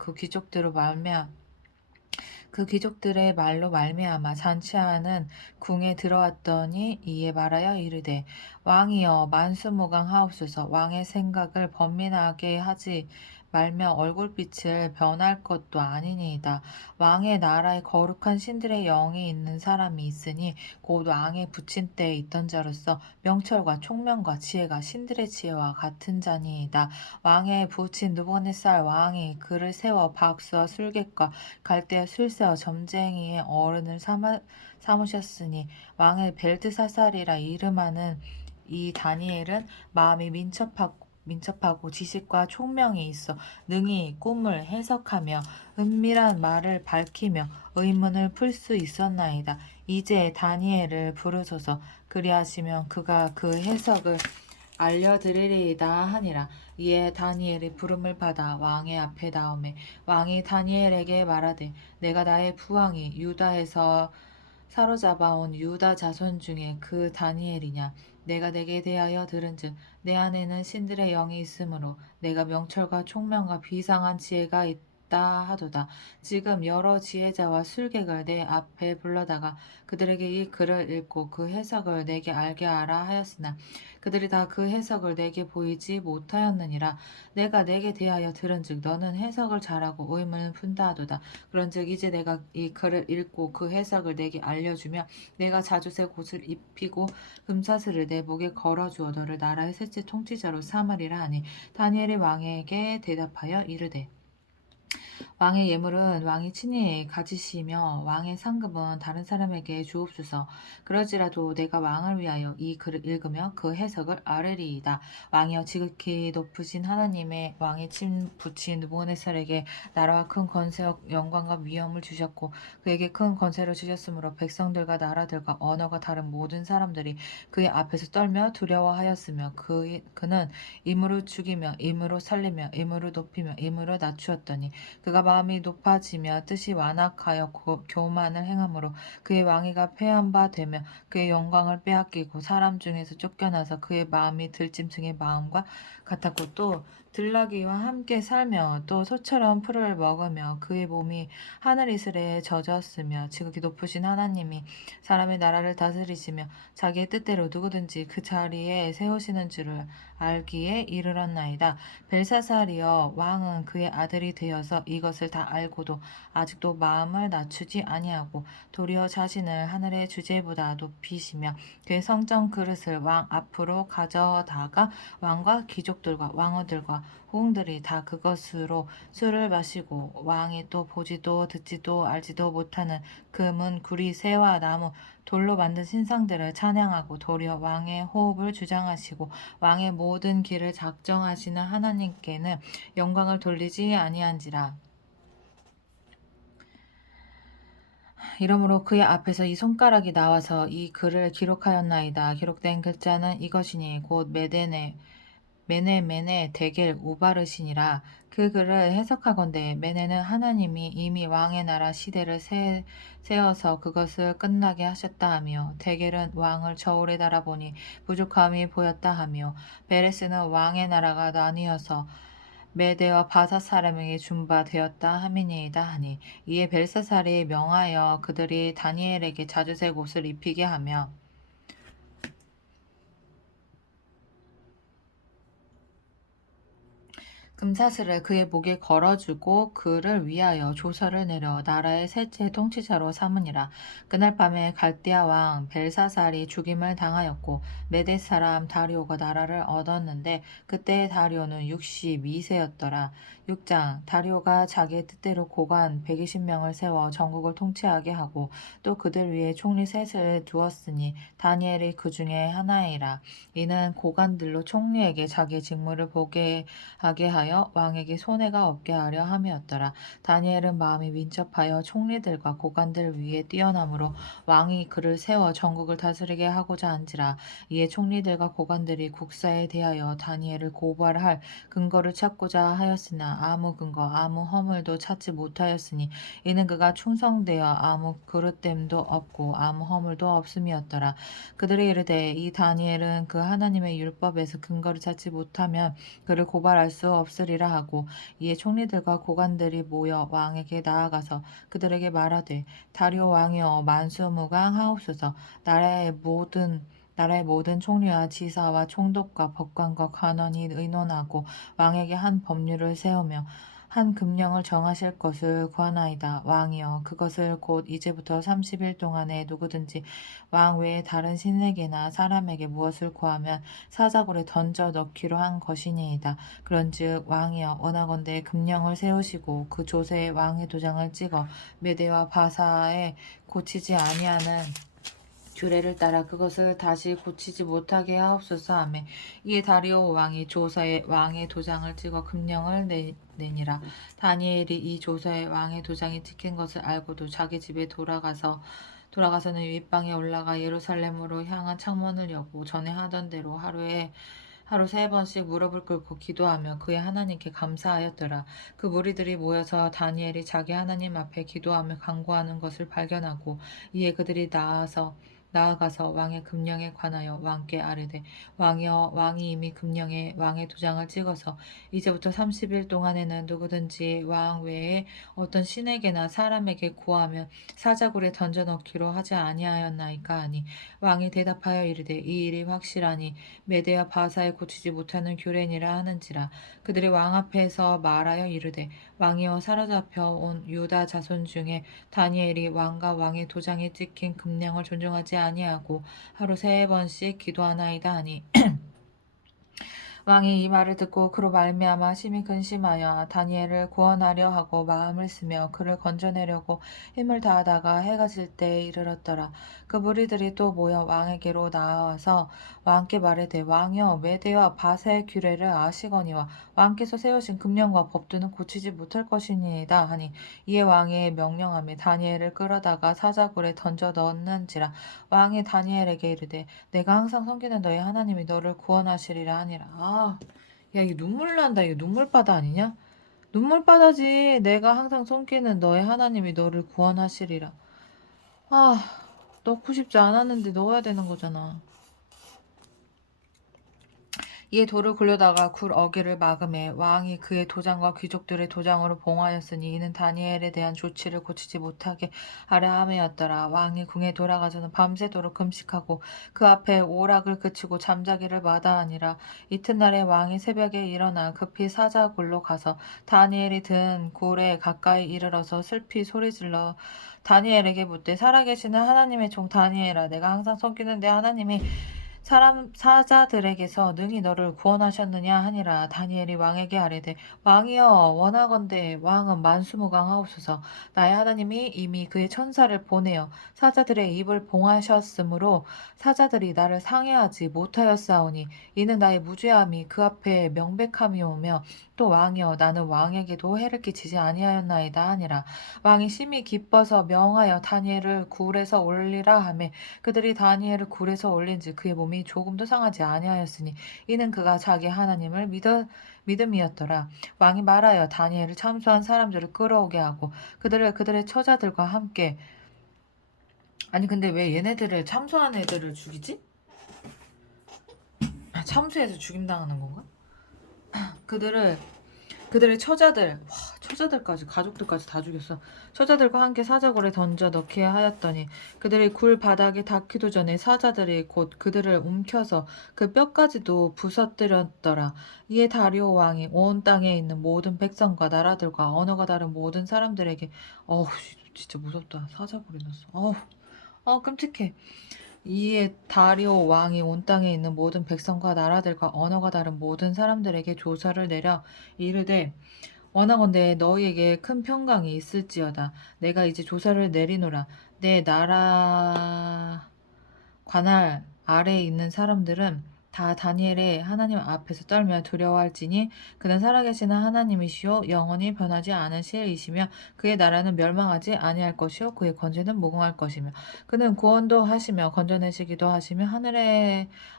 그 귀족들의 말로 말미암아 잔치하는 궁에 들어왔더니 이에 말하여 이르되 왕이여 만수무강하옵소서. 왕의 생각을 번민하게 하지 말며 얼굴빛을 변할 것도 아니니이다. 왕의 나라에 거룩한 신들의 영이 있는 사람이 있으니 곧 왕의 부친 때에 있던 자로서 명철과 총명과 지혜가 신들의 지혜와 같은 자니이다. 왕의 부친 느부갓네살 왕이 그를 세워 박수와 술객과 갈대아 술사와 점쟁이의 어른을 삼으셨으니 왕의 벨드사살이라 이름하는 이 다니엘은 마음이 민첩하고 지식과 총명이 있어 능히 꿈을 해석하며 은밀한 말을 밝히며 의문을 풀 수 있었나이다. 이제 다니엘을 부르소서. 그리하시면 그가 그 해석을 알려드리리이다 하니라. 이에 다니엘이 부름을 받아 왕의 앞에 나오매 왕이 다니엘에게 말하되 내가 나의 부왕이 유다에서 사로잡아온 유다 자손 중에 그 다니엘이냐. 내가 내게 대하여 들은즉 내 안에는 신들의 영이 있으므로 내가 명철과 총명과 비상한 지혜가 있다 하도다. 지금 여러 지혜자와 술객을 내 앞에 불러다가 그들에게 이 글을 읽고 그 해석을 내게 알게 하라 하였으나 그들이 다 그 해석을 내게 보이지 못하였느니라. 내가 내게 대하여 들은즉 너는 해석을 잘하고 의문을 푼다 하도다. 그런즉 이제 내가 이 글을 읽고 그 해석을 내게 알려주며 내가 자주색 옷을 입히고 금사슬을 내 목에 걸어주어 너를 나라의 셋째 통치자로 삼으리라 하니 다니엘이 왕에게 대답하여 이르되 왕의 예물은 왕이 친히 가지시며 왕의 상급은 다른 사람에게 주옵소서. 그럴지라도 내가 왕을 위하여 이 글을 읽으며 그 해석을 아뢰리이다. 왕이여 지극히 높으신 하나님의 왕이 침 붙인 느부갓네살에게 나라와 큰 권세와 영광과 위엄을 주셨고 그에게 큰 권세를 주셨으므로 백성들과 나라들과 언어가 다른 모든 사람들이 그의 앞에서 떨며 두려워하였으며 그는 임으로 죽이며 임으로 살리며 임으로 높이며 임으로 낮추었더니 그가 마음이 높아지며 뜻이 완악하여 교만을 행함으로 그의 왕위가 패한 바 되며 그의 영광을 빼앗기고 사람 중에서 쫓겨나서 그의 마음이 들짐승의 마음과 같았고 또 들나귀와 함께 살며 또 소처럼 풀을 먹으며 그의 몸이 하늘 이슬에 젖었으며 지극히 높으신 하나님이 사람의 나라를 다스리시며 자기의 뜻대로 누구든지 그 자리에 세우시는 줄을 알기에 이르렀나이다. 벨사살이여 왕은 그의 아들이 되어서 이것을 다 알고도 아직도 마음을 낮추지 아니하고 도리어 자신을 하늘의 주제보다 높이시며 그의 성전 그릇을 왕 앞으로 가져다가 왕과 귀족들과 왕어들과 호응들이 다 그것으로 술을 마시고 왕이 또 보지도 듣지도 알지도 못하는 금은 구리 새와 나무 돌로 만든 신상들을 찬양하고 도리어 왕의 호흡을 주장하시고 왕의 모든 길을 작정하시는 하나님께는 영광을 돌리지 아니한지라. 이러므로 그의 앞에서 이 손가락이 나와서 이 글을 기록하였나이다. 기록된 글자는 이것이니 곧 메네 데겔 우바르시니라. 그 글을 해석하건대 메네는 하나님이 이미 왕의 나라 시대를 세어서 그것을 끝나게 하셨다 하며 데겔은 왕을 저울에 달아보니 부족함이 보였다 하며 베레스는 왕의 나라가 나뉘어서 메대와 바사 사람에게 준바되었다 함이니이다 하니 이에 벨사살이 명하여 그들이 다니엘에게 자주색 옷을 입히게 하며 금사슬을 그의 목에 걸어주고 그를 위하여 조서를 내려 나라의 셋째 통치자로 삼으니라. 그날 밤에 갈대아 왕 벨사살이 죽임을 당하였고 메대 사람 다리오가 나라를 얻었는데 그때 다리오는 62세였더라. 6장 다리오가 자기의 뜻대로 고관 120명을 세워 전국을 통치하게 하고 또 그들 위에 총리 셋을 두었으니 다니엘이 그 중에 하나이라. 이는 고관들로 총리에게 자기의 직무를 보게 하게 하여 왕에게 손해가 없게 하려 함이었더라. 다니엘은 마음이 민첩하여 총리들과 고관들 위에 뛰어남으로 왕이 그를 세워 전국을 다스리게 하고자 한지라. 이에 총리들과 고관들이 국사에 대하여 다니엘을 고발할 근거를 찾고자 하였으나 아무 근거 아무 허물도 찾지 못하였으니 이는 그가 충성되어 아무 그릇됨도 없고 아무 허물도 없음이었더라. 그들이 이르되 이 다니엘은 그 하나님의 율법에서 근거를 찾지 못하면 그를 고발할 수 없으리라 하고 이에 총리들과 고관들이 모여 왕에게 나아가서 그들에게 말하되 다리오 왕이여 만수무강하옵소서. 나라의 모든 총리와 지사와 총독과 법관과 관원이 의논하고 왕에게 한 법률을 세우며 한 금령을 정하실 것을 구하나이다. 왕이여 그것을 곧 이제부터 30일 동안에 누구든지 왕 외에 다른 신에게나 사람에게 무엇을 구하면 사자굴에 던져 넣기로 한 것이니이다. 그런즉 왕이여 원하건대 금령을 세우시고 그 조세에 왕의 도장을 찍어 메대와 바사에 고치지 아니하는 규례를 따라 그것을 다시 고치지 못하게 하옵소서 하매 이에 다리오 왕이 조서에 왕의 도장을 찍어 금령을 내니라. 다니엘이 이 조서에 왕의 도장이 찍힌 것을 알고도 자기 집에 돌아가서는 윗방에 올라가 예루살렘으로 향한 창문을 여고 전에 하던 대로 하루 3번씩 무릎을 꿇고 기도하며 그의 하나님께 감사하였더라. 그 무리들이 모여서 다니엘이 자기 하나님 앞에 기도하며 간구하는 것을 발견하고 이에 그들이 나아가서 왕의 금령에 관하여 왕께 아뢰되 왕이여 왕이 이미 금령에 왕의 도장을 찍어서 이제부터 30일 동안에는 누구든지 왕 외에 어떤 신에게나 사람에게 구하면 사자굴에 던져 넣기로 하지 아니하였나이까 하니 왕이 대답하여 이르되 이 일이 확실하니 메대와 바사에 고치지 못하는 규례니라 하는지라. 그들이 왕 앞에서 말하여 이르되 왕이여 사로잡혀 온 유다 자손 중에 다니엘이 왕과 왕의 도장이 찍힌 금령을 존중하지 아니하고 하루 3번씩 기도하나이다 하니 왕이 이 말을 듣고 그로 말미암아 심히 근심하여 다니엘을 구원하려 하고 마음을 쓰며 그를 건져내려고 힘을 다하다가 해가 질 때에 이르렀더라. 그 무리들이 또 모여 왕에게로 나와서 왕께 말하되 왕이여 메대와 바세 규례를 아시거니와 왕께서 세우신 금령과 법도는 고치지 못할 것이니이다 하니 이에 왕의 명령함에 다니엘을 끌어다가 사자굴에 던져 넣었는지라. 왕이 다니엘에게 이르되 내가 항상 섬기는 너의 하나님이 너를 구원하시리라 하니라. 야, 이게 눈물 난다. 이거 눈물바다 아니냐? 눈물바다지. 내가 항상 섬기는 너의 하나님이 너를 구원하시리라. 아, 넣고 싶지 않았는데 넣어야 되는 거잖아. 이에 돌을 굴려다가 굴 어귀를 막음에 왕이 그의 도장과 귀족들의 도장으로 봉하였으니 이는 다니엘에 대한 조치를 고치지 못하게 하려 함이었더라. 왕이 궁에 돌아가서는 밤새도록 금식하고 그 앞에 오락을 그치고 잠자기를 마다하니라. 이튿날에 왕이 새벽에 일어나 급히 사자굴로 가서 다니엘이 든 굴에 가까이 이르러서 슬피 소리질러 다니엘에게 묻되 살아계시는 하나님의 종 다니엘아 내가 항상 섬기는 내 하나님이 사자들에게서 능히 너를 구원하셨느냐 하니라. 다니엘이 왕에게 아뢰되 왕이여 원하건대 왕은 만수무강하옵소서. 나의 하나님이 이미 그의 천사를 보내어 사자들의 입을 봉하셨으므로 사자들이 나를 상해하지 못하였사오니 이는 나의 무죄함이 그 앞에 명백함이오며 또 왕이여 나는 왕에게도 해를 끼치지 아니하였나이다 하니라. 왕이 심히 기뻐서 명하여 다니엘을 굴에서 올리라 하매 그들이 다니엘을 굴에서 올린즉 그의 몸이 조금도 상하지 아니하였으니 이는 그가 자기 하나님을 믿음이었더라. 왕이 말하여 다니엘을 참수한 사람들을 끌어오게 하고 그들을 그들의 처자들과 함께 아니 근데 왜 얘네들을 참수한 애들을 죽이지? 참수해서 죽임당하는 건가? 그들의 처자들까지 가족들까지 다 죽였어. 처자들과 함께 사자굴에 던져 넣게 하였더니 그들이 굴 바닥에 닿기도 전에 사자들이 곧 그들을 움켜서 그 뼈까지도 부서뜨렸더라. 이에 다리오 왕이 온 땅에 있는 모든 백성과 나라들과 언어가 다른 모든 사람들에게 어우 진짜 무섭다. 사자굴에 넣었어. 끔찍해. 이에 다리오 왕이 온 땅에 있는 모든 백성과 나라들과 언어가 다른 모든 사람들에게 조서를 내려 이르되 원하건대 너희에게 큰 평강이 있을지어다. 내가 이제 조사를 내리노라. 내 나라 관할 아래에 있는 사람들은 다 다니엘의 하나님 앞에서 떨며 두려워할지니 그는 살아계시는 하나님이시요 영원히 변하지 않으실 이시며 그의 나라는 멸망하지 아니할 것이요 그의 권세는 무궁할 것이며 그는 구원도 하시며 건져내시기도 하시며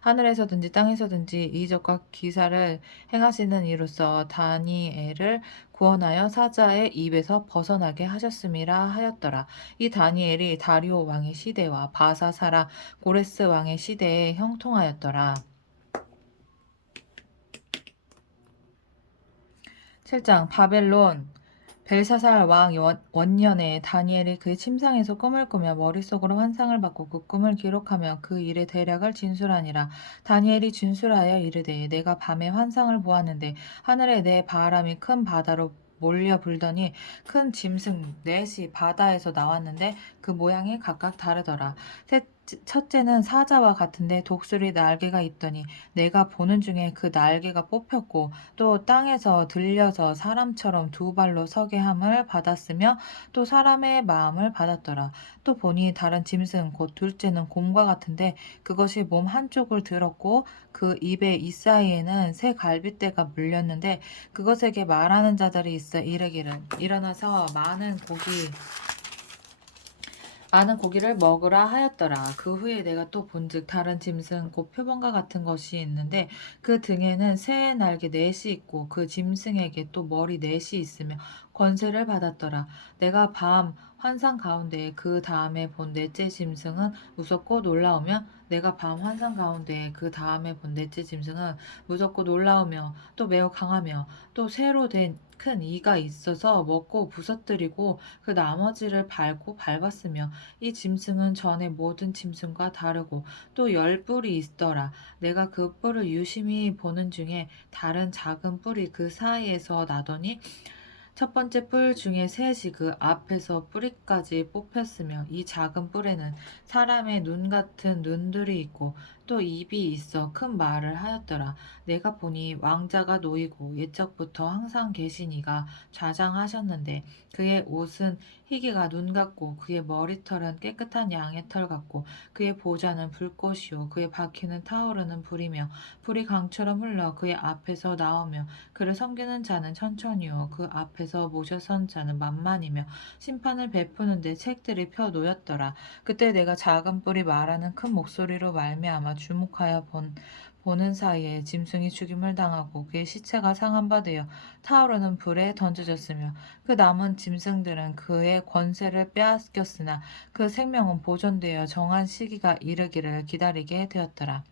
하늘에서든지 땅에서든지 이적과 기사를 행하시는 이로써 다니엘을 구원하여 사자의 입에서 벗어나게 하셨음이라 하였더라. 이 다니엘이 다리오 왕의 시대와 바사사라 고레스 왕의 시대에 형통하였더라. 7장 바벨론 벨사살 왕 원년에 다니엘이 그의 침상에서 꿈을 꾸며 머릿속으로 환상을 받고 그 꿈을 기록하며 그 일의 대략을 진술하니라. 다니엘이 진술하여 이르되 내가 밤에 환상을 보았는데 하늘에 내 바람이 큰 바다로 몰려 불더니 큰 짐승 넷이 바다에서 나왔는데 그 모양이 각각 다르더라. 첫째는 사자와 같은데 독수리 날개가 있더니 내가 보는 중에 그 날개가 뽑혔고 또 땅에서 들려서 사람처럼 두 발로 서게 함을 받았으며 또 사람의 마음을 받았더라. 또 보니 다른 짐승 곧 둘째는 곰과 같은데 그것이 몸 한쪽을 들었고 그 입의 이사이에는 새 갈빗대가 물렸는데 그것에게 말하는 자들이 있어 이르기를 일어나서 많은 고기를 먹으라 하였더라. 그 후에 내가 또 본즉 다른 짐승 곧 표범과 같은 것이 있는데 그 등에는 새 날개 넷이 있고 그 짐승에게 또 머리 넷이 있으며 권세를 받았더라. 내가 밤 환상 가운데 그 다음에 본 넷째 짐승은 무섭고 놀라우며 내가 밤 환상 가운데 그 다음에 본 넷째 짐승은 무섭고 놀라우며 또 매우 강하며 또 새로 된 큰 이가 있어서 먹고 부서뜨리고 그 나머지를 밟고 밟았으며 이 짐승은 전에 모든 짐승과 다르고 또 10뿔이 있더라. 내가 그 뿔을 유심히 보는 중에 다른 작은 뿔이 그 사이에서 나더니 첫 번째 뿔 중에 셋이 그 앞에서 뿌리까지 뽑혔으며 이 작은 뿔에는 사람의 눈 같은 눈들이 있고 또 입이 있어 큰 말을 하였더라. 내가 보니 왕자가 놓이고 옛적부터 항상 계신 이가 좌장하셨는데 그의 옷은 희기가 눈 같고 그의 머리털은 깨끗한 양의 털 같고 그의 보좌는 불꽃이요 그의 바퀴는 타오르는 불이며 불이 강처럼 흘러 그의 앞에서 나오며 그를 섬기는 자는 천천히요 그 앞에서 모셔선 자는 만만이며 심판을 베푸는데 책들이 펴 놓였더라. 그때 내가 작은 뿔이 말하는 큰 목소리로 말미암아 주목하여 보는 사이에 짐승이 죽임을 당하고 그의 시체가 상한 바 되어 타오르는 불에 던져졌으며 그 남은 짐승들은 그의 권세를 빼앗겼으나 그 생명은 보존되어 정한 시기가 이르기를 기다리게 되었더라.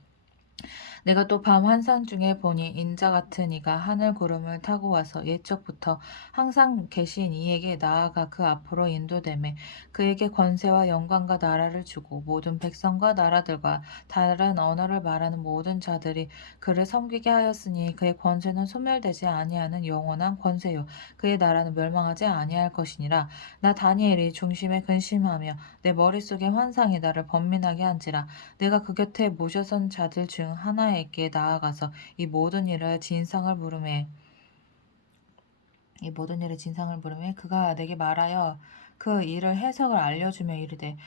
내가 또 밤 환상 중에 보니 인자 같은 이가 하늘 구름을 타고 와서 옛적부터 항상 계신 이에게 나아가 그 앞으로 인도되매 그에게 권세와 영광과 나라를 주고 모든 백성과 나라들과 다른 언어를 말하는 모든 자들이 그를 섬기게 하였으니 그의 권세는 소멸되지 아니하는 영원한 권세요 그의 나라는 멸망하지 아니할 것이니라. 나 다니엘이 중심에 근심하며 내 머릿속에 환상이 나를 번민하게 한지라. 내가 그 곁에 모셔선 자들 중 하나에게 나아가서 이 모든 일의 진상을 물으매 그가 내게 말하여 그 일을 해석을 알려주며 이르되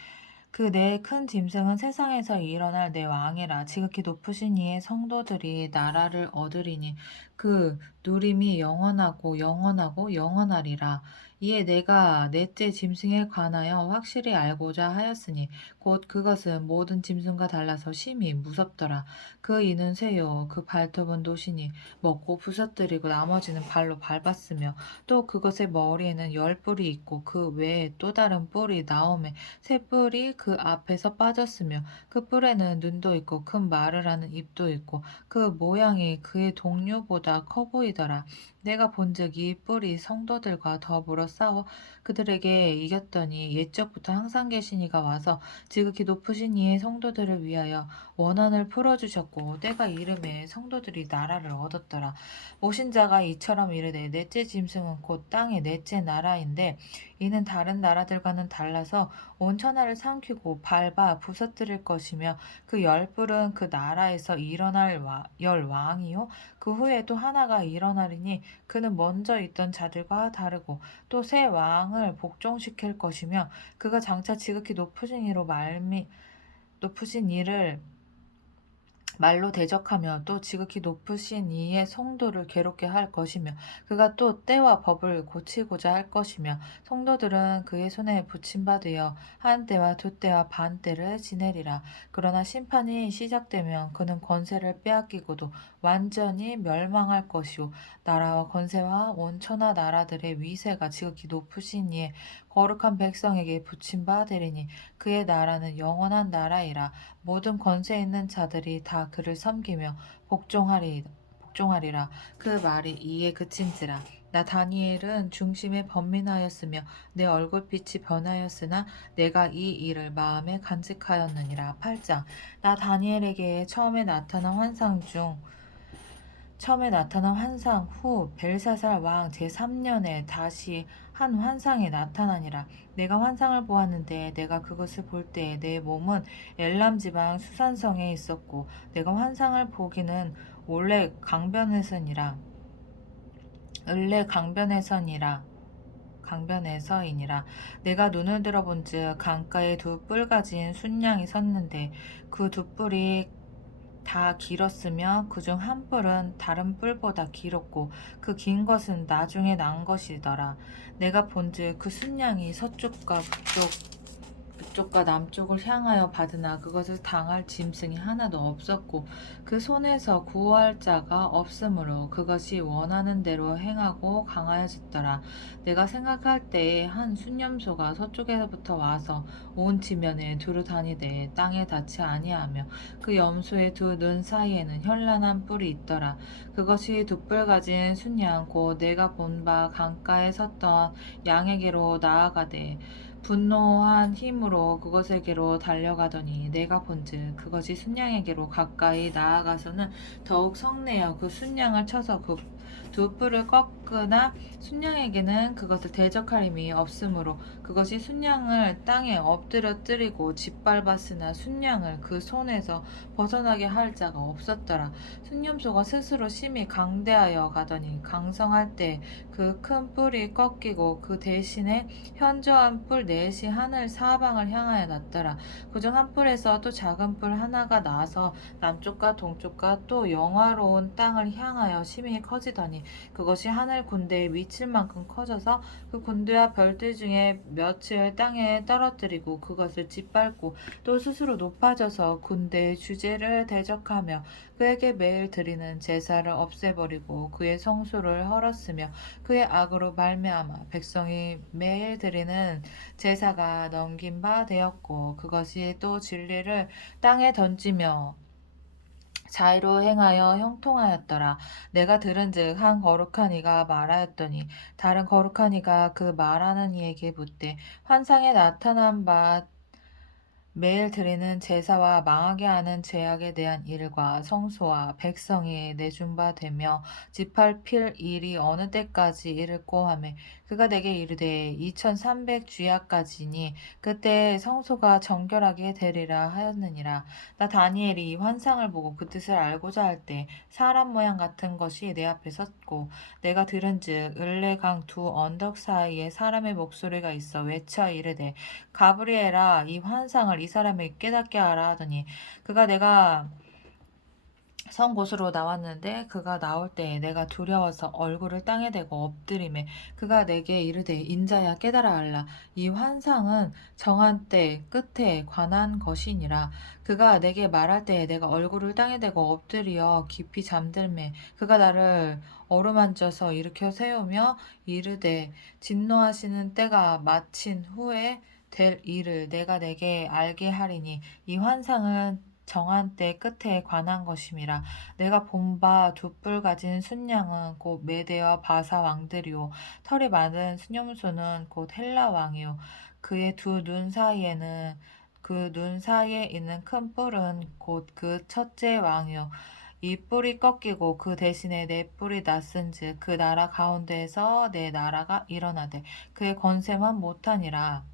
그 내 큰 짐승은 세상에서 일어날 내 왕이라. 지극히 높으신 이의 성도들이 나라를 얻으리니 그 누림이 영원하고 영원하고 영원하리라. 이에 내가 넷째 짐승에 관하여 확실히 알고자 하였으니 곧 그것은 모든 짐승과 달라서 심히 무섭더라. 그 이는 새요 그 발톱은 노시니 먹고 부서뜨리고 나머지는 발로 밟았으며 또 그것의 머리에는 열 뿔이 있고 그 외에 또 다른 뿔이 나오매 새 뿔이 그 앞에서 빠졌으며 그 뿔에는 눈도 있고 큰 말을 하는 입도 있고 그 모양이 그의 동류보다 커 보이더라. 내가 본즉 이 뿔이 성도들과 더불어 싸워 그들에게 이겼더니 옛적부터 항상 계신 이가 와서 지극히 높으신 이의 성도들을 위하여 원한을 풀어주셨고 때가 이름에 성도들이 나라를 얻었더라. 오신 자가 이처럼 이르되 넷째 짐승은 곧 땅의 넷째 나라인데 이는 다른 나라들과는 달라서 온 천하를 삼키고 밟아 부서뜨릴 것이며 그 열불은 그 나라에서 일어날 열 왕이요 그 후에 또 하나가 일어나리니 그는 먼저 있던 자들과 다르고 또 새 왕을 복종시킬 것이며 그가 장차 지극히 높으신 이를 말로 대적하며 또 지극히 높으신 이의 성도를 괴롭게 할 것이며 그가 또 때와 법을 고치고자 할 것이며 성도들은 그의 손에 붙임받으여 한 때와 두 때와 반 때를 지내리라. 그러나 심판이 시작되면 그는 권세를 빼앗기고도 완전히 멸망할 것이요 나라와 권세와 온 천하 나라들의 위세가 지극히 높으신 이의 거룩한 백성에게 붙임받으리니 그의 나라는 영원한 나라이라. 모든 권세 있는 자들이 다 그를 섬기며 복종하리라. 그 말이 이에 그친지라. 나 다니엘은 중심에 번민하였으며 내 얼굴빛이 변하였으나 내가 이 일을 마음에 간직하였느니라. 8장. 나 다니엘에게 처음에 나타난 환상 후 벨사살 왕 제3년에 다시 한 환상이 나타나니라. 내가 환상을 보았는데 내가 그것을 볼 때 내 몸은 엘람 지방 수산성에 있었고 내가 환상을 보기는 을레 강변에서이니라. 내가 눈을 들어본즉 강가에 두 뿔 가진 순양이 섰는데 그 두 뿔이 다 길었으며 그중 한 뿔은 다른 뿔보다 길었고 그 긴 것은 나중에 난 것이더라. 내가 본즉 그 순양이 북쪽과 남쪽을 향하여 받으나 그것을 당할 짐승이 하나도 없었고 그 손에서 구할 자가 없으므로 그것이 원하는 대로 행하고 강하여졌더라. 내가 생각할 때에 한 순념소가 서쪽에서부터 와서 온 지면에 두루 다니되 땅에 닿지 아니하며 그 염소의 두 눈 사이에는 현란한 뿔이 있더라. 그것이 두 뿔 가진 순양 곧 내가 본 바 강가에 섰던 양에게로 나아가되 분노한 힘으로 그것에게로 달려가더니 내가 본즉 그것이 순양에게로 가까이 나아가서는 더욱 성내어 그 순양을 쳐서 그 두 뿔을 꺾으나 순양에게는 그것을 대적할 힘이 없으므로 그것이 순양을 땅에 엎드려 뜨리고 짓밟았으나 순양을 그 손에서 벗어나게 할 자가 없었더라. 순념소가 스스로 심히 강대하여 가더니 강성할 때 그 큰 뿔이 꺾이고 그 대신에 현저한 뿔 넷이 하늘 사방을 향하여 났더라. 그중 한 뿔에서 또 작은 뿔 하나가 나서 남쪽과 동쪽과 또 영화로운 땅을 향하여 심히 커지더니 그것이 하늘 군대에 미칠 만큼 커져서 그 군대와 별들 중에 몇을 땅에 떨어뜨리고 그것을 짓밟고 또 스스로 높아져서 군대의 주제를 대적하며 그에게 매일 드리는 제사를 없애버리고 그의 성소를 헐었으며 그의 악으로 말미암아 백성이 매일 드리는 제사가 넘긴 바 되었고 그것이 또 진리를 땅에 던지며 자의로 행하여 형통하였더라. 내가 들은즉 한 거룩한 이가 말하였더니 다른 거룩한 이가 그 말하는 이에게 묻되 환상에 나타난 바 매일 드리는 제사와 망하게 하는 제약에 대한 일과 성소와 백성이 내준 바 되며 지팔필 일이 어느 때까지 이를꼬 하매 그가 내게 이르되 2300 주야까지니 그때 성소가 정결하게 되리라 하였느니라. 나 다니엘이 이 환상을 보고 그 뜻을 알고자 할 때 사람 모양 같은 것이 내 앞에 섰고 내가 들은즉 을레강 두 언덕 사이에 사람의 목소리가 있어 외쳐 이르되 가브리엘아 이 환상을 이 사람에게 깨닫게 하라 하더니 그가 내가 선 곳으로 나왔는데 그가 나올 때에 내가 두려워서 얼굴을 땅에 대고 엎드리매 그가 내게 이르되 인자야 깨달아 알라 이 환상은 정한 때 끝에 관한 것이니라. 그가 내게 말할 때에 내가 얼굴을 땅에 대고 엎드려 깊이 잠들매 그가 나를 어루만져서 일으켜 세우며 이르되 진노하시는 때가 마친 후에 될 일을 내가 내게 알게 하리니 이 환상은 정한 때 끝에 관한 것임이라. 내가 본 바 두 뿔 가진 순양은 곧 메대와 바사 왕들이요 털이 많은 순념소는 곧 헬라 왕이요 그의 두 눈 사이에는 그 눈 사이에 있는 큰 뿔은 곧 그 첫째 왕이요 이 뿔이 꺾이고 그 대신에 네 뿔이 났은즉 그 나라 가운데에서 내 나라가 일어나되 그의 권세만 못하니라.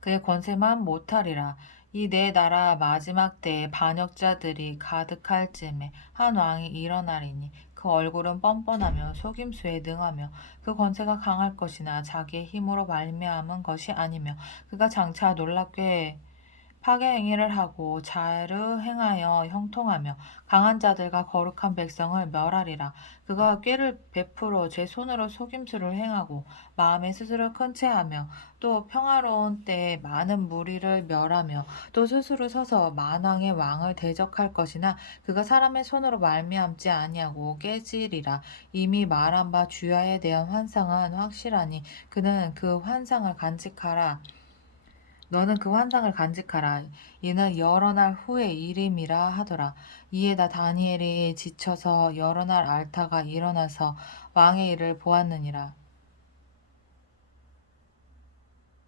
그의 권세만 못하리라. 이 네 나라 마지막 때에 반역자들이 가득할 즈음에 한 왕이 일어나리니 그 얼굴은 뻔뻔하며 속임수에 능하며 그 권세가 강할 것이나 자기의 힘으로 말미암은 것이 아니며 그가 장차 놀랍게 파괴 행위를 하고 자를 행하여 형통하며 강한 자들과 거룩한 백성을 멸하리라. 그가 꾀를 베풀어 제 손으로 속임수를 행하고 마음에 스스로 큰 채하며 또 평화로운 때에 많은 무리를 멸하며 또 스스로 서서 만왕의 왕을 대적할 것이나 그가 사람의 손으로 말미암지 아니하고 깨지리라. 이미 말한 바 주야에 대한 환상은 확실하니 그는 그 환상을 간직하라. 너는 그 환상을 간직하라. 이는 여러 날 후의 일임이라 하더라. 이에 나 다니엘이 지쳐서 여러 날 앓다가 일어나서 왕의 일을 보았느니라.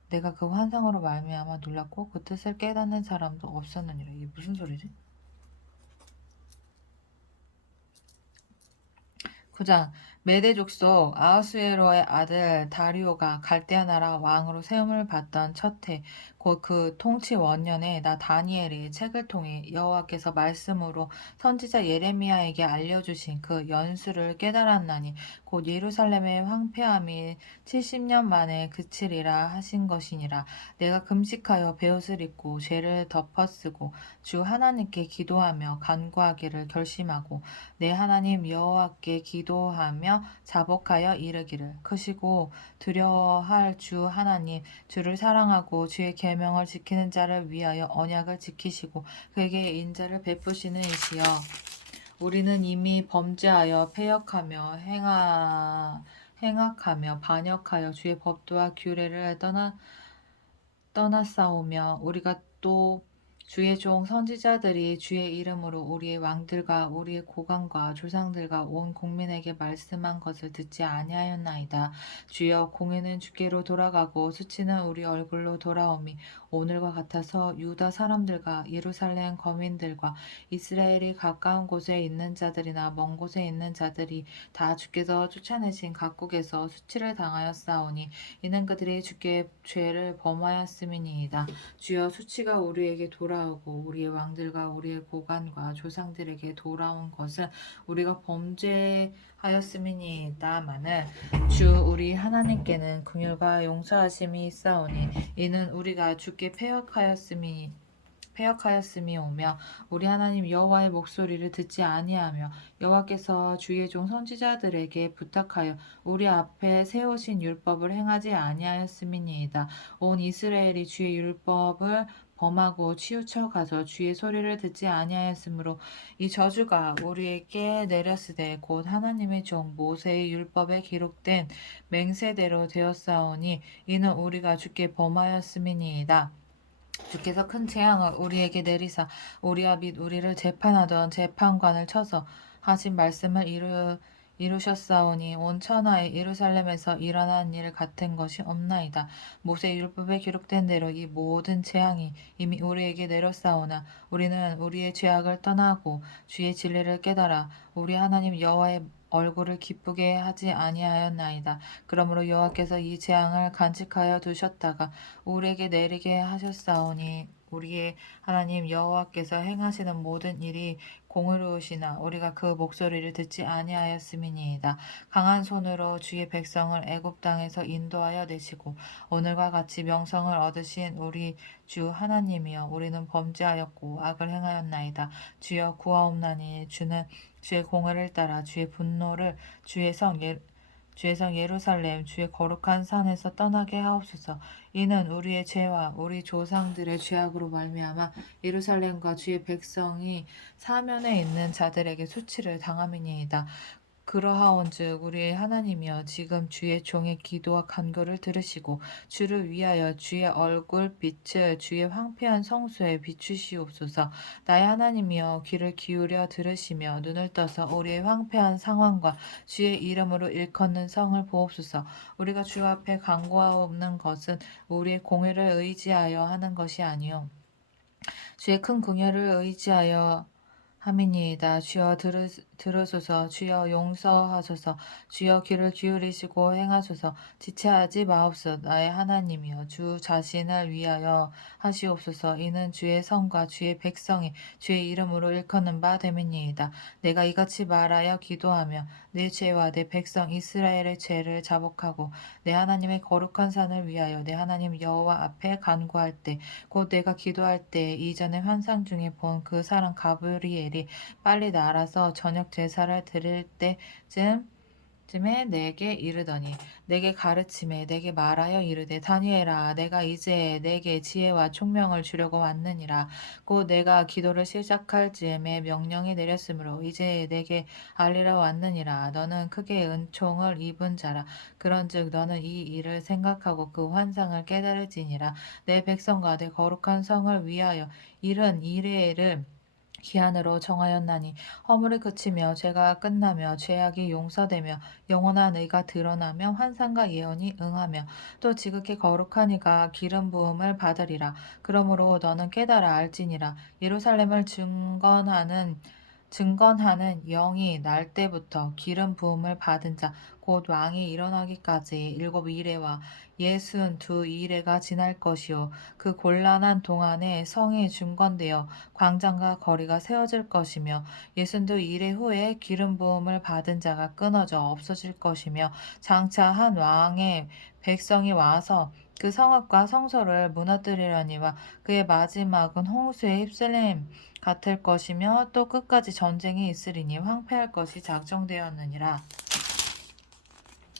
내가 그 환상으로 말미암아 놀랐고 그 뜻을 깨닫는 사람도 없었느니라. 이게 무슨 소리지? 9장 메대 족속 아하수에로의 아들 다리오가 갈대아 나라 왕으로 세움을 받던 첫 해 곧 그 통치 원년에 나 다니엘이 책을 통해 여호와께서 말씀으로 선지자 예레미야에게 알려주신 그 연수를 깨달았나니 곧 예루살렘의 황폐함이 70년 만에 그치리라 하신 것이니라. 내가 금식하여 베옷을 입고 죄를 덮어쓰고 주 하나님께 기도하며 간구하기를 결심하고 내 하나님 여호와께 기도하며 자복하여 이르기를 크시고 두려워할 주 하나님 주를 사랑하고 주의 계명을 지키는 자를 위하여 언약을 지키시고 그에게 인자를 베푸시는 이시여 우리는 이미 범죄하여 패역하며 행악하며 반역하여 주의 법도와 규례를 떠나싸우며 우리가 또 주의 종 선지자들이 주의 이름으로 우리의 왕들과 우리의 고관과 조상들과 온 국민에게 말씀한 것을 듣지 아니하였나이다. 주여 공의는 주께로 돌아가고 수치는 우리 얼굴로 돌아오미 오늘과 같아서 유다 사람들과 예루살렘 거민들과 이스라엘이 가까운 곳에 있는 자들이나 먼 곳에 있는 자들이 다 주께서 쫓아내신 각국에서 수치를 당하였사오니 이는 그들이 주께 죄를 범하였음이니이다. 주여, 수치가 우리에게 돌아오고 우리의 왕들과 우리의 고관과 조상들에게 돌아온 것은 우리가 범죄하였음이니이다마는 주 우리 하나님께는 긍휼과 용서하심이 있사오니 이는 우리가 주께 패역하였음이 오며 우리 하나님 여호와의 목소리를 듣지 아니하며 여호와께서 주의 종 선지자들에게 부탁하여 우리 앞에 세우신 율법을 행하지 아니하였음이니이다. 온 이스라엘이 주의 율법을 범하고 치우쳐 가서 주의 소리를 듣지 아니하였으므로 이 저주가 우리에게 내렸으되 곧 하나님의 종 모세의 율법에 기록된 맹세대로 되었사오니 이는 우리가 주께 범하였음이니이다. 주께서 큰 재앙을 우리에게 내리사 우리와 및 우리를 재판하던 재판관을 쳐서 하신 말씀을 이루셨사오니 온 천하에 예루살렘에서 일어난 일 같은 것이 없나이다. 모세 율법에 기록된 대로 이 모든 재앙이 이미 우리에게 내렸사오나 우리는 우리의 죄악을 떠나고 주의 진리를 깨달아 우리 하나님 여호와의 얼굴을 기쁘게 하지 아니하였나이다. 그러므로 여호와께서 이 재앙을 간직하여 두셨다가 우리에게 내리게 하셨사오니 우리의 하나님 여호와께서 행하시는 모든 일이 공의로우시나 우리가 그 목소리를 듣지 아니하였음이니이다. 강한 손으로 주의 백성을 애굽 땅에서 인도하여 내시고 오늘과 같이 명성을 얻으신 우리 주 하나님이여 우리는 범죄하였고 악을 행하였나이다. 주여 구하옵나니 주는 주의 공의를 따라 주의 분노를 주의 성 예루살렘 주의 거룩한 산에서 떠나게 하옵소서. 이는 우리의 죄와 우리 조상들의 죄악으로 말미암아 예루살렘과 주의 백성이 사면에 있는 자들에게 수치를 당함이니이다. 그러하온즉 우리의 하나님이여 지금 주의 종의 기도와 간구를 들으시고 주를 위하여 주의 얼굴 빛을 주의 황폐한 성소에 비추시옵소서. 나의 하나님이여 귀를 기울여 들으시며 눈을 떠서 우리의 황폐한 상황과 주의 이름으로 일컫는 성을 보옵소서. 우리가 주 앞에 간구하옵는 것은 우리의 공의를 의지하여 하는 것이 아니요 주의 큰 긍휼을 의지하여 함이니이다. 주여 들으소서. 주여 용서하소서. 주여 귀를 기울이시고 행하소서. 지체하지 마옵소서. 나의 하나님이여 주 자신을 위하여 하시옵소서. 이는 주의 성과 주의 백성이 주의 이름으로 일컫는 바 됨이니이다. 내가 이같이 말하여 기도하며 내 죄와 내 백성 이스라엘의 죄를 자복하고 내 하나님의 거룩한 산을 위하여 내 하나님 여호와 앞에 간구할 때 곧 내가 기도할 때 이전에 환상 중에 본 그 사람 가브리엘이 빨리 날아서 저녁 제사를 드릴 때쯤에 내게 이르더니 내게 가르침에 내게 말하여 이르되 다니엘아 내가 이제 내게 지혜와 총명을 주려고 왔느니라. 곧 내가 기도를 시작할 즈음에 명령이 내렸으므로 이제 내게 알리러 왔느니라. 너는 크게 은총을 입은 자라. 그런즉 너는 이 일을 생각하고 그 환상을 깨달을지니라. 내 백성과 내 거룩한 성을 위하여 이른 이레를 기한으로 정하였나니 허물이 그치며 죄가 끝나며 죄악이 용서되며 영원한 의가 드러나며 환상과 예언이 응하며 또 지극히 거룩한 이가 기름 부음을 받으리라. 그러므로 너는 깨달아 알지니라. 예루살렘을 증건하는 영이 날 때부터 기름 부음을 받은 자 곧 왕이 일어나기까지 7이레와 62이레가 지날 것이요 그 곤란한 동안에 성이 중건되어 광장과 거리가 세워질 것이며 62이레 후에 기름 부음을 받은 자가 끊어져 없어질 것이며 장차 한 왕의 백성이 와서 그 성읍과 성소를 무너뜨리려니와 그의 마지막은 홍수에 휩쓸림 같을 것이며 또 끝까지 전쟁이 있으리니 황폐할 것이 작정되었느니라.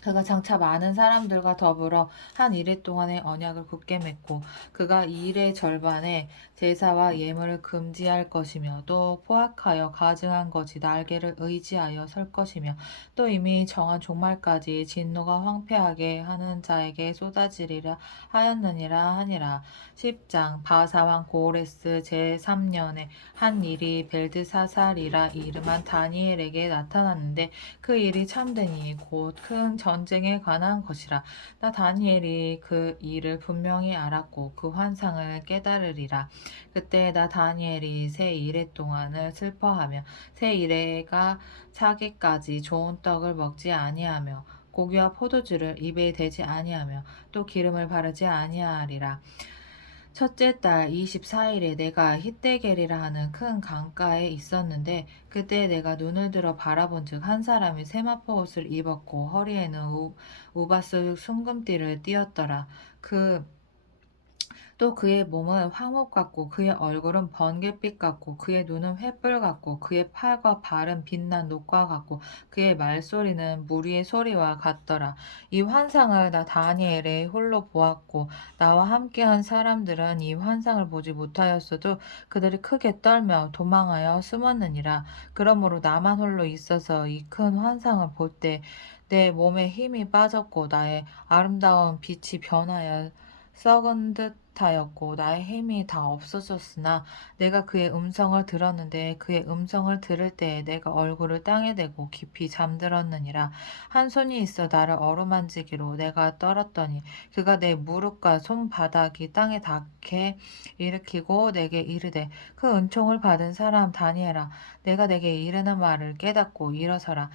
그가 장차 많은 사람들과 더불어 한 이레 동안의 언약을 굳게 맺고 그가 이 일의 절반에 제사와 예물을 금지할 것이며 또 포악하여 가증한 것이 날개를 의지하여 설 것이며 또 이미 정한 종말까지 진노가 황폐하게 하는 자에게 쏟아지리라 하였느니라 하니라. 10장 바사왕 고레스 제3년에 한 일이 벨드사살이라 이름한 다니엘에게 나타났는데 그 일이 참되니 곧 큰 전쟁에 관한 것이라. 나 다니엘이 그 일을 분명히 알았고 그 환상을 깨달으리라. 그때 나 다니엘이 새 이래 동안을 슬퍼하며 새 이래가 차기까지 좋은 떡을 먹지 아니하며 고기와 포도주를 입에 대지 아니하며 또 기름을 바르지 아니하리라. 첫째 달 24일에 내가 히데겔이라 하는 큰 강가에 있었는데 그때 내가 눈을 들어 바라본즉 한 사람이 세마포 옷을 입었고 허리에는 우바스 순금띠를 띠었더라. 또 그의 몸은 황옥 같고 그의 얼굴은 번갯빛 같고 그의 눈은 횃불 같고 그의 팔과 발은 빛난 녹과 같고 그의 말소리는 무리의 소리와 같더라. 이 환상을 나 다니엘이 홀로 보았고 나와 함께한 사람들은 이 환상을 보지 못하였어도 그들이 크게 떨며 도망하여 숨었느니라. 그러므로 나만 홀로 있어서 이 큰 환상을 볼 때 내 몸에 힘이 빠졌고 나의 아름다운 빛이 변하여 썩은 듯하였고 나의 힘이 다 없어졌으나 내가 그의 음성을 들었는데 그의 음성을 들을 때에 내가 얼굴을 땅에 대고 깊이 잠들었느니라. 한 손이 있어 나를 어루만지기로 내가 떨었더니 그가 내 무릎과 손바닥이 땅에 닿게 일으키고 내게 이르되 그 은총을 받은 사람 다니엘아 내가 내게 이르는 말을 깨닫고 일어서라.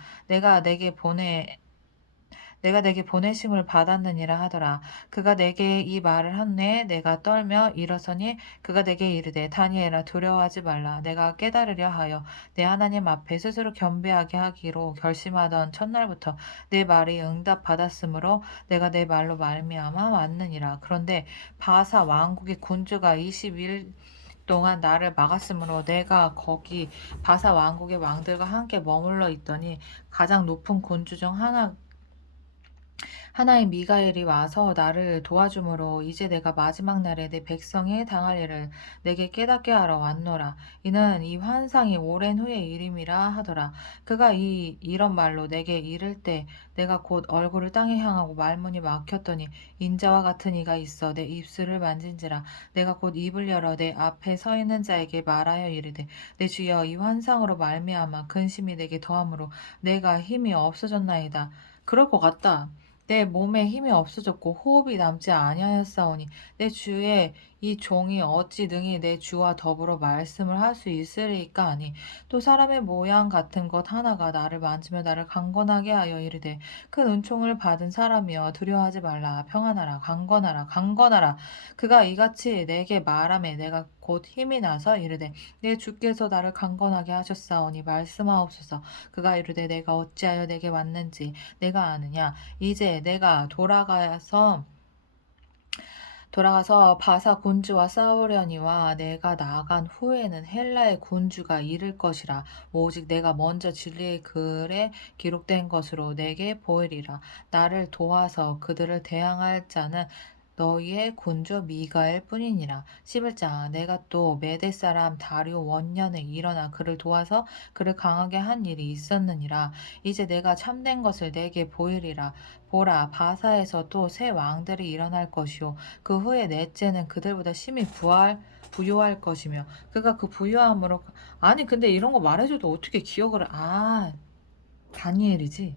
내가 내게 보내심을 받았느니라 하더라. 그가 내게 이 말을 한뇌 내가 떨며 일어서니 그가 내게 이르되 다니엘아 두려워하지 말라. 내가 깨달으려 하여 내 하나님 앞에 스스로 겸비하게 하기로 결심하던 첫날부터 내 말이 응답받았으므로 내가 내 말로 말미암아 왔느니라. 그런데 바사 왕국의 군주가 20일 동안 나를 막았으므로 내가 거기 바사 왕국의 왕들과 함께 머물러 있더니 가장 높은 군주 중 하나의 미가엘이 와서 나를 도와주므로 이제 내가 마지막 날에 내 백성이 당할 일을 내게 깨닫게 하러 왔노라. 이는 이 환상이 오랜 후의 일임이라 하더라. 그가 이런 말로 내게 이를 때 내가 곧 얼굴을 땅에 향하고 말문이 막혔더니 인자와 같은 이가 있어 내 입술을 만진지라. 내가 곧 입을 열어 내 앞에 서 있는 자에게 말하여 이르되 내 주여 이 환상으로 말미암아 근심이 내게 더함으로 내가 힘이 없어졌나이다. 그럴 것 같다. 내 몸에 힘이 없어졌고 호흡이 남지 아니하였사오니 내 주의 이 종이 어찌 능히 내 주와 더불어 말씀을 할 수 있으리까 하니 또 사람의 모양 같은 것 하나가 나를 만지며 나를 강건하게 하여 이르되 큰 은총을 받은 사람이여 두려워하지 말라 평안하라 강건하라 그가 이같이 내게 말하매 내가 곧 힘이 나서 이르되 내 주께서 나를 강건하게 하셨사오니 말씀하옵소서. 그가 이르되 내가 어찌하여 내게 왔는지 내가 아느냐. 이제 내가 돌아가서 바사 군주와 싸우려니와 내가 나간 후에는 헬라의 군주가 이를 것이라. 오직 내가 먼저 진리의 글에 기록된 것으로 내게 보이리라. 나를 도와서 그들을 대항할 자는 너희의 군주 미가엘 뿐이니라. 11장 내가 또 메대 사람 다리오 원년에 일어나 그를 도와서 그를 강하게 한 일이 있었느니라. 이제 내가 참된 것을 내게 보이리라. 보라 바사에서 또 새 왕들이 일어날 것이요 그 후에 넷째는 그들보다 심히 부요할 것이며 그가 그 부요함으로 아니 근데 이런 거 말해줘도 어떻게 기억을 다니엘이지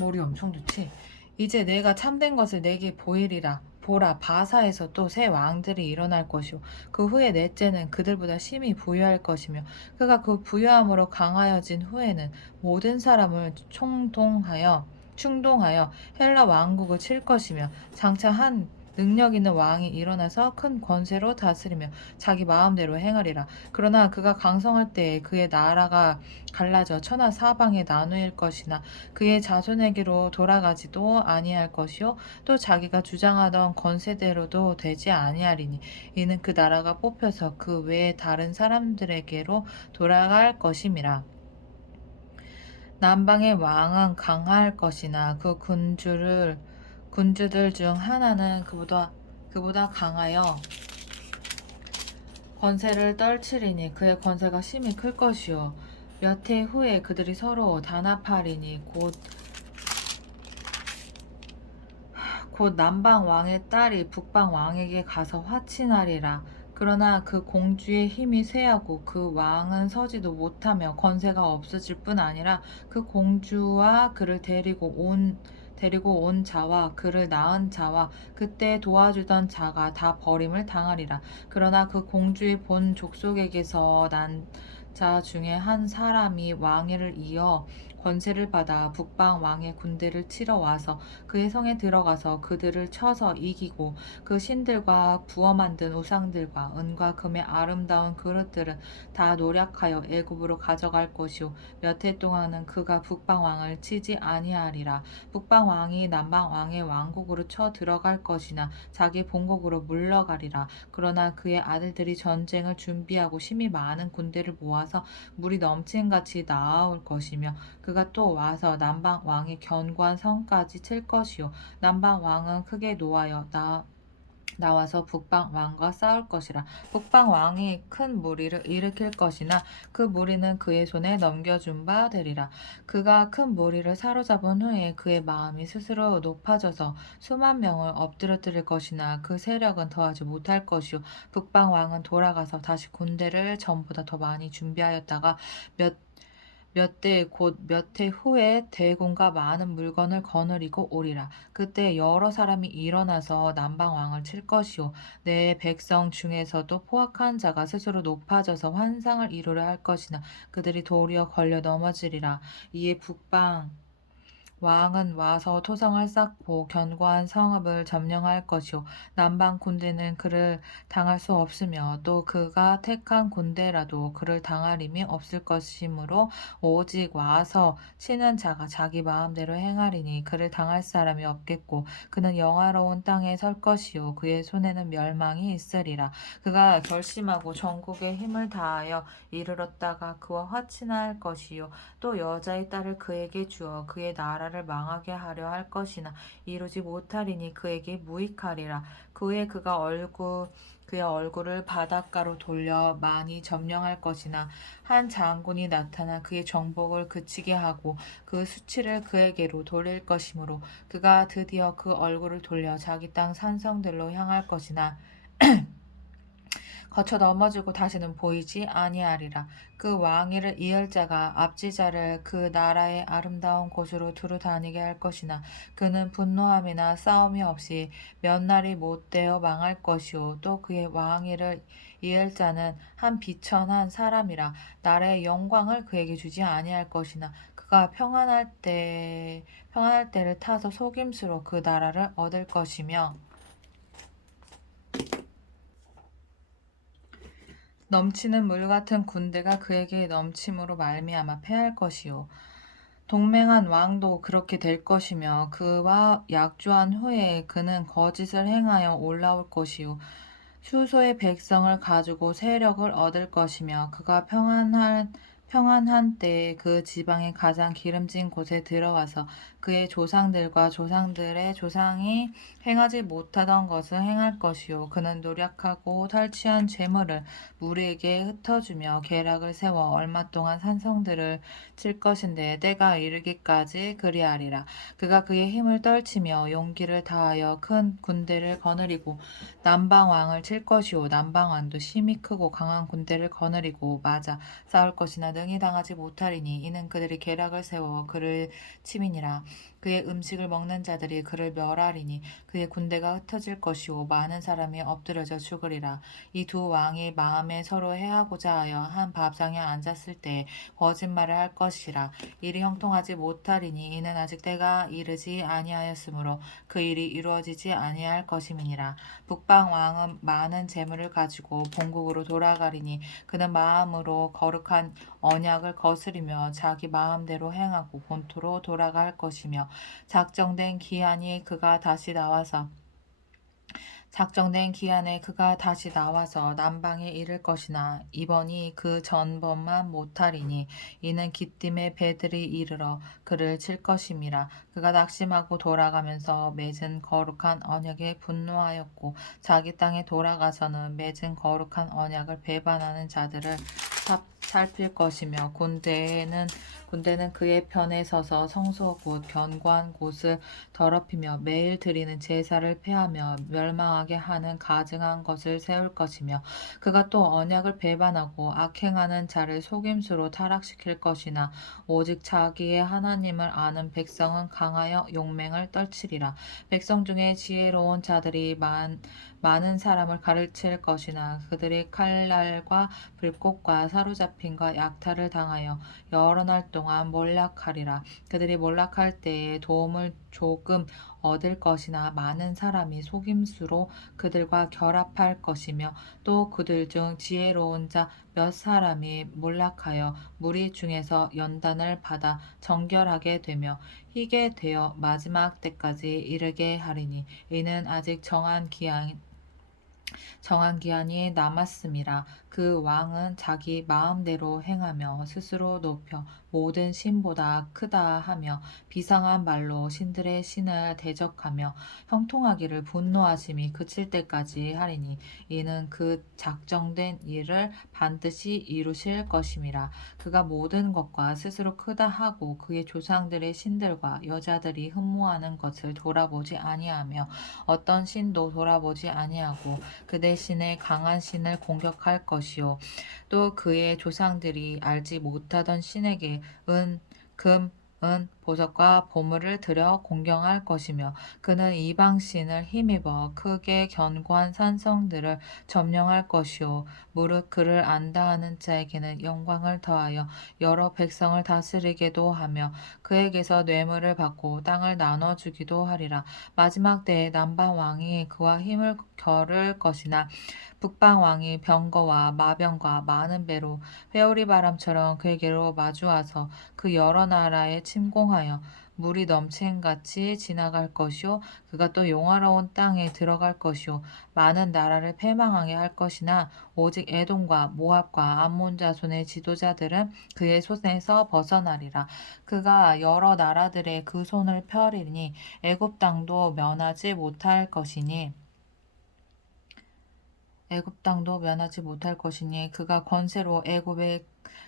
머리 엄청 좋지. 이제 내가 참된 것을 내게 보이리라. 보라 바사에서 또 새 왕들이 일어날 것이요 그 후에 넷째는 그들보다 심히 부유할 것이며 그가 그 부유함으로 강하여진 후에는 모든 사람을 충동하여 헬라 왕국을 칠 것이며 장차 한 능력 있는 왕이 일어나서 큰 권세로 다스리며 자기 마음대로 행하리라. 그러나 그가 강성할 때에 그의 나라가 갈라져 천하 사방에 나누일 것이나 그의 자손에게로 돌아가지도 아니할 것이요 또 자기가 주장하던 권세대로도 되지 아니하리니 이는 그 나라가 뽑혀서 그 외에 다른 사람들에게로 돌아갈 것임이라. 남방의 왕은 강할 것이나 그 군주들 중 하나는 그보다 강하여 권세를 떨치리니 그의 권세가 심히 클 것이요 몇 해 후에 그들이 서로 단합하리니 곧 남방 왕의 딸이 북방 왕에게 가서 화친하리라. 그러나 그 공주의 힘이 쇠하고 그 왕은 서지도 못하며 권세가 없어질 뿐 아니라 그 공주와 그를 데리고 온 자와 그를 낳은 자와 그때 도와주던 자가 다 버림을 당하리라. 그러나 그 공주의 본 족속에게서 난 자 중에 한 사람이 왕위를 이어 권세를 받아 북방 왕의 군대를 치러 와서 그의 성에 들어가서 그들을 쳐서 이기고 그 신들과 부어 만든 우상들과 은과 금의 아름다운 그릇들은 다 노략하여 애굽으로 가져갈 것이요 몇 해 동안은 그가 북방 왕을 치지 아니하리라. 북방 왕이 남방 왕의 왕국으로 쳐 들어갈 것이나 자기 본국으로 물러가리라. 그러나 그의 아들들이 전쟁을 준비하고 심히 많은 군대를 모아서 물이 넘친같이 나아올 것이며 그가 또 와서 남방 왕의 견고한 성까지 칠 것이요 남방 왕은 크게 노하여 나와서 북방 왕과 싸울 것이라. 북방 왕이 큰 무리를 일으킬 것이나 그 무리는 그의 손에 넘겨준 바 되리라. 그가 큰 무리를 사로잡은 후에 그의 마음이 스스로 높아져서 수만 명을 엎드러뜨릴 것이나 그 세력은 더하지 못할 것이요 북방 왕은 돌아가서 다시 군대를 전보다 더 많이 준비하였다가 몇 곧 몇 해 후에 대군과 많은 물건을 거느리고 오리라. 그때 여러 사람이 일어나서 남방 왕을 칠 것이요 내 백성 중에서도 포악한 자가 스스로 높아져서 환상을 이루려 할 것이나 그들이 도리어 걸려 넘어지리라. 이에 북방 왕은 와서 토성을 쌓고 견고한 성읍을 점령할 것이요 남방 군대는 그를 당할 수 없으며 또 그가 택한 군대라도 그를 당할 힘이 없을 것이므로 오직 와서 치는 자가 자기 마음대로 행하리니 그를 당할 사람이 없겠고 그는 영화로운 땅에 설 것이요 그의 손에는 멸망이 있으리라. 그가 결심하고 전국의 힘을 다하여 이르렀다가 그와 화친할 것이요 또 여자의 딸을 그에게 주어 그의 나라를 망하게 하려 할 것이나 이루지 못하리니 그에게 무익하리라. 그 후에 그의 얼굴을 바닷가로 돌려 많이 점령할 것이나 한 장군이 나타나 그의 정복을 그치게 하고 그 수치를 그에게로 돌릴 것이므로 그가 드디어 그 얼굴을 돌려 자기 땅 산성들로 향할 것이나 거쳐 넘어지고 다시는 보이지 아니하리라. 그 왕위를 이을 자가 앞지 자를 그 나라의 아름다운 곳으로 두루 다니게 할 것이나 그는 분노함이나 싸움이 없이 몇 날이 못되어 망할 것이요 또 그의 왕위를 이을 자는 한 비천한 사람이라 나라의 영광을 그에게 주지 아니할 것이나 그가 평안할 때를 타서 속임수로 그 나라를 얻을 것이며 넘치는 물 같은 군대가 그에게 넘침으로 말미암아 패할 것이요 동맹한 왕도 그렇게 될 것이며 그와 약조한 후에 그는 거짓을 행하여 올라올 것이요 수소의 백성을 가지고 세력을 얻을 것이며 그가 평안한 때에 그 지방의 가장 기름진 곳에 들어와서 그의 조상들과 조상들의 조상이 행하지 못하던 것을 행할 것이요 그는 노력하고 탈취한 재물을 무리에게 흩어주며 계략을 세워 얼마 동안 산성들을 칠 것인데 때가 이르기까지 그리하리라. 그가 그의 힘을 떨치며 용기를 다하여 큰 군대를 거느리고 남방 왕을 칠 것이요 남방 왕도 심히 크고 강한 군대를 거느리고 맞아 싸울 것이나 능히 당하지 못하리니 이는 그들이 계략을 세워 그를 침이니라. 그의 음식을 먹는 자들이 그를 멸하리니 그의 군대가 흩어질 것이요 많은 사람이 엎드려져 죽으리라. 이 두 왕이 마음에 서로 해하고자 하여 한 밥상에 앉았을 때 거짓말을 할 것이라. 일이 형통하지 못하리니 이는 아직 때가 이르지 아니하였으므로 그 일이 이루어지지 아니할 것임이니라. 북방 왕은 많은 재물을 가지고 본국으로 돌아가리니 그는 마음으로 거룩한 언약을 거스리며 자기 마음대로 행하고 본토로 돌아갈 것이며 작정된 기한이 그가 다시 나와서 작정된 기한에 그가 다시 나와서 남방에 이를 것이나 이번이 그 전번만 못하리니 이는 기띔의 배들이 이르러 그를 칠 것임이라. 그가 낙심하고 돌아가면서 맺은 거룩한 언약에 분노하였고 자기 땅에 돌아가서는 맺은 거룩한 언약을 배반하는 자들을 살필 것이며 군대는 그의 편에 서서 성소 곧 견고한 곳을 더럽히며 매일 드리는 제사를 폐하며 멸망하게 하는 가증한 것을 세울 것이며 그가 또 언약을 배반하고 악행하는 자를 속임수로 타락시킬 것이나 오직 자기의 하나님을 아는 백성은 강하여 용맹을 떨치리라. 백성 중에 지혜로운 자들이 많은 사람을 가르칠 것이나 그들이 칼날과 불꽃과 사로잡힘과 약탈을 당하여 여러 날 동안 몰락하리라. 그들이 몰락할 때에 도움을 조금 얻을 것이나 많은 사람이 속임수로 그들과 결합할 것이며 또 그들 중 지혜로운 자 몇 사람이 몰락하여 무리 중에서 연단을 받아 정결하게 되며 희게 되어 마지막 때까지 이르게 하리니 이는 아직 정한 기한이 남았음이라. 그 왕은 자기 마음대로 행하며 스스로 높여 모든 신보다 크다 하며 비상한 말로 신들의 신을 대적하며 형통하기를 분노하심이 그칠 때까지 하리니 이는 그 작정된 일을 반드시 이루실 것임이라. 그가 모든 것과 스스로 크다 하고 그의 조상들의 신들과 여자들이 흠모하는 것을 돌아보지 아니하며 어떤 신도 돌아보지 아니하고 그 대신에 강한 신을 공격할 것이요 또 그의 조상들이 알지 못하던 신에게 금, 보석과 보물을 들여 공경할 것이며 그는 이방 신을 힘입어 크게 견고한 산성들을 점령할 것이요 무릇 그를 안다 하는 자에게는 영광을 더하여 여러 백성을 다스리게도 하며 그에게서 뇌물을 받고 땅을 나눠주기도 하리라. 마지막 때에 남방 왕이 그와 힘을 겨룰 것이나 북방 왕이 병거와 마병과 많은 배로 회오리 바람처럼 그에게로 마주와서 그 여러 나라에 침공하여 물이 넘친같이 지나갈 것이요 그가 또 용화로운 땅에 들어갈 것이요 많은 나라를 패망하게 할 것이나 오직 에돔과 모압과 암몬 자손의 지도자들은 그의 손에서 벗어나리라. 그가 여러 나라들의 그 손을 펴리니 애굽 땅도 면하지 못할 것이니 그가 권세로 애굽의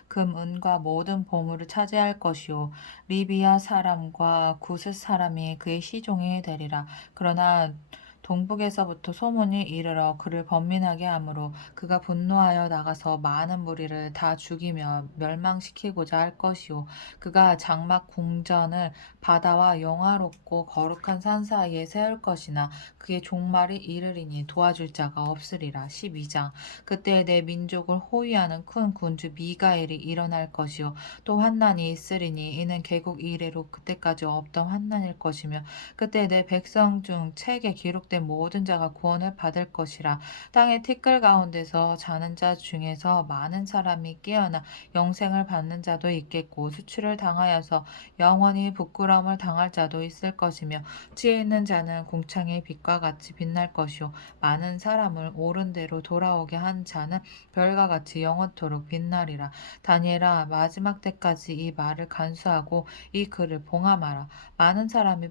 금, 은과 모든 보물을 차지할 것이요 리비아 사람과 구스 사람이 그의 시종이 되리라. 그러나 동북에서부터 소문이 이르러 그를 번민하게 하므로 그가 분노하여 나가서 많은 무리를 다 죽이며 멸망시키고자 할 것이요 그가 장막 궁전을 바다와 영화롭고 거룩한 산 사이에 세울 것이나 그의 종말이 이르리니 도와줄 자가 없으리라. 12장 그때 내 민족을 호위하는 큰 군주 미가엘이 일어날 것이요 또 환난이 있으리니 이는 개국 이래로 그때까지 없던 환난일 것이며 그때 내 백성 중 책에 기록된 모든 자가 구원을 받을 것이라. 땅의 티끌 가운데서 자는 자 중에서 많은 사람이 깨어나 영생을 받는 자도 있겠고 수치를 당하여서 영원히 부끄러움을 당할 자도 있을 것이며 지혜 있는 자는 궁창의 빛과 같이 빛날 것이요 많은 사람을 옳은 대로 돌아오게 한 자는 별과 같이 영원토록 빛나리라. 다니엘아 마지막 때까지 이 말을 간수하고 이 글을 봉함하라. 많은 사람이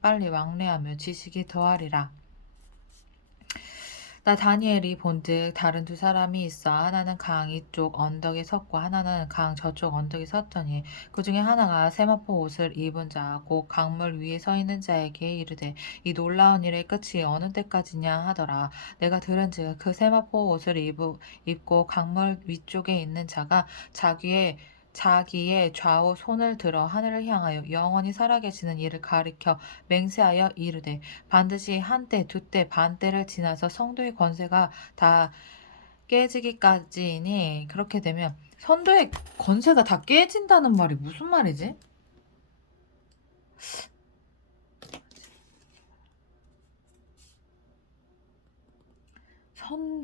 빨리 왕래하며 지식이 더하리라. 나 다니엘이 본즉 다른 두 사람이 있어 하나는 강 이쪽 언덕에 섰고 하나는 강 저쪽 언덕에 섰더니 그 중에 하나가 세마포 옷을 입은 자 곧 강물 위에 서 있는 자에게 이르되 이 놀라운 일의 끝이 어느 때까지냐 하더라. 내가 들은즉 그 세마포 옷을 입고 강물 위쪽에 있는 자가 자기의 좌우 손을 들어 하늘을 향하여 영원히 살아계시는 이를 가리켜 맹세하여 이르되 반드시 한때 두때 반때를 지나서 성도의 권세가 다 깨지기까지니 그렇게 되면 선도의 권세가 다 깨진다는 말이 무슨 말이지?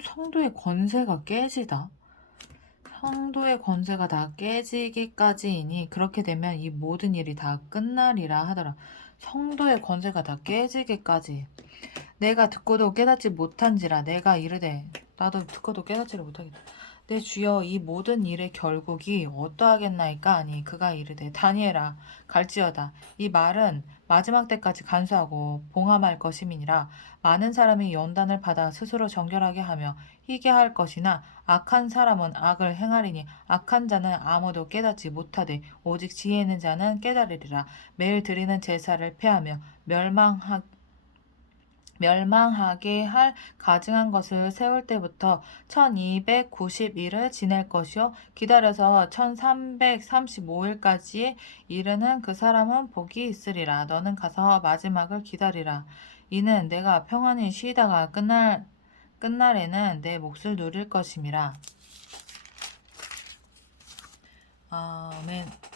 성도의 권세가 깨지다. 성도의 권세가 다 깨지기까지이니 그렇게 되면 이 모든 일이 다 끝나리라 하더라. 성도의 권세가 다 깨지기까지. 내가 듣고도 깨닫지 못한지라 내가 이르되 나도 듣고도 깨닫지를 못하겠다. 내 주여 이 모든 일의 결국이 어떠하겠나이까 하니 그가 이르되 다니엘아 갈지어다. 이 말은 마지막 때까지 간수하고 봉함할 것임이니라. 많은 사람이 연단을 받아 스스로 정결하게 하며 희게 할 것이나 악한 사람은 악을 행하리니 악한 자는 아무도 깨닫지 못하되 오직 지혜 있는 자는 깨달으리라. 매일 드리는 제사를 폐하며 멸망하게 할 가증한 것을 세울 때부터 1290일을 지낼 것이요 기다려서 1335일까지 이르는 그 사람은 복이 있으리라. 너는 가서 마지막을 기다리라. 이는 내가 평안히 쉬다가 끝날에는 내 몫을 누릴 것임이라. 아멘.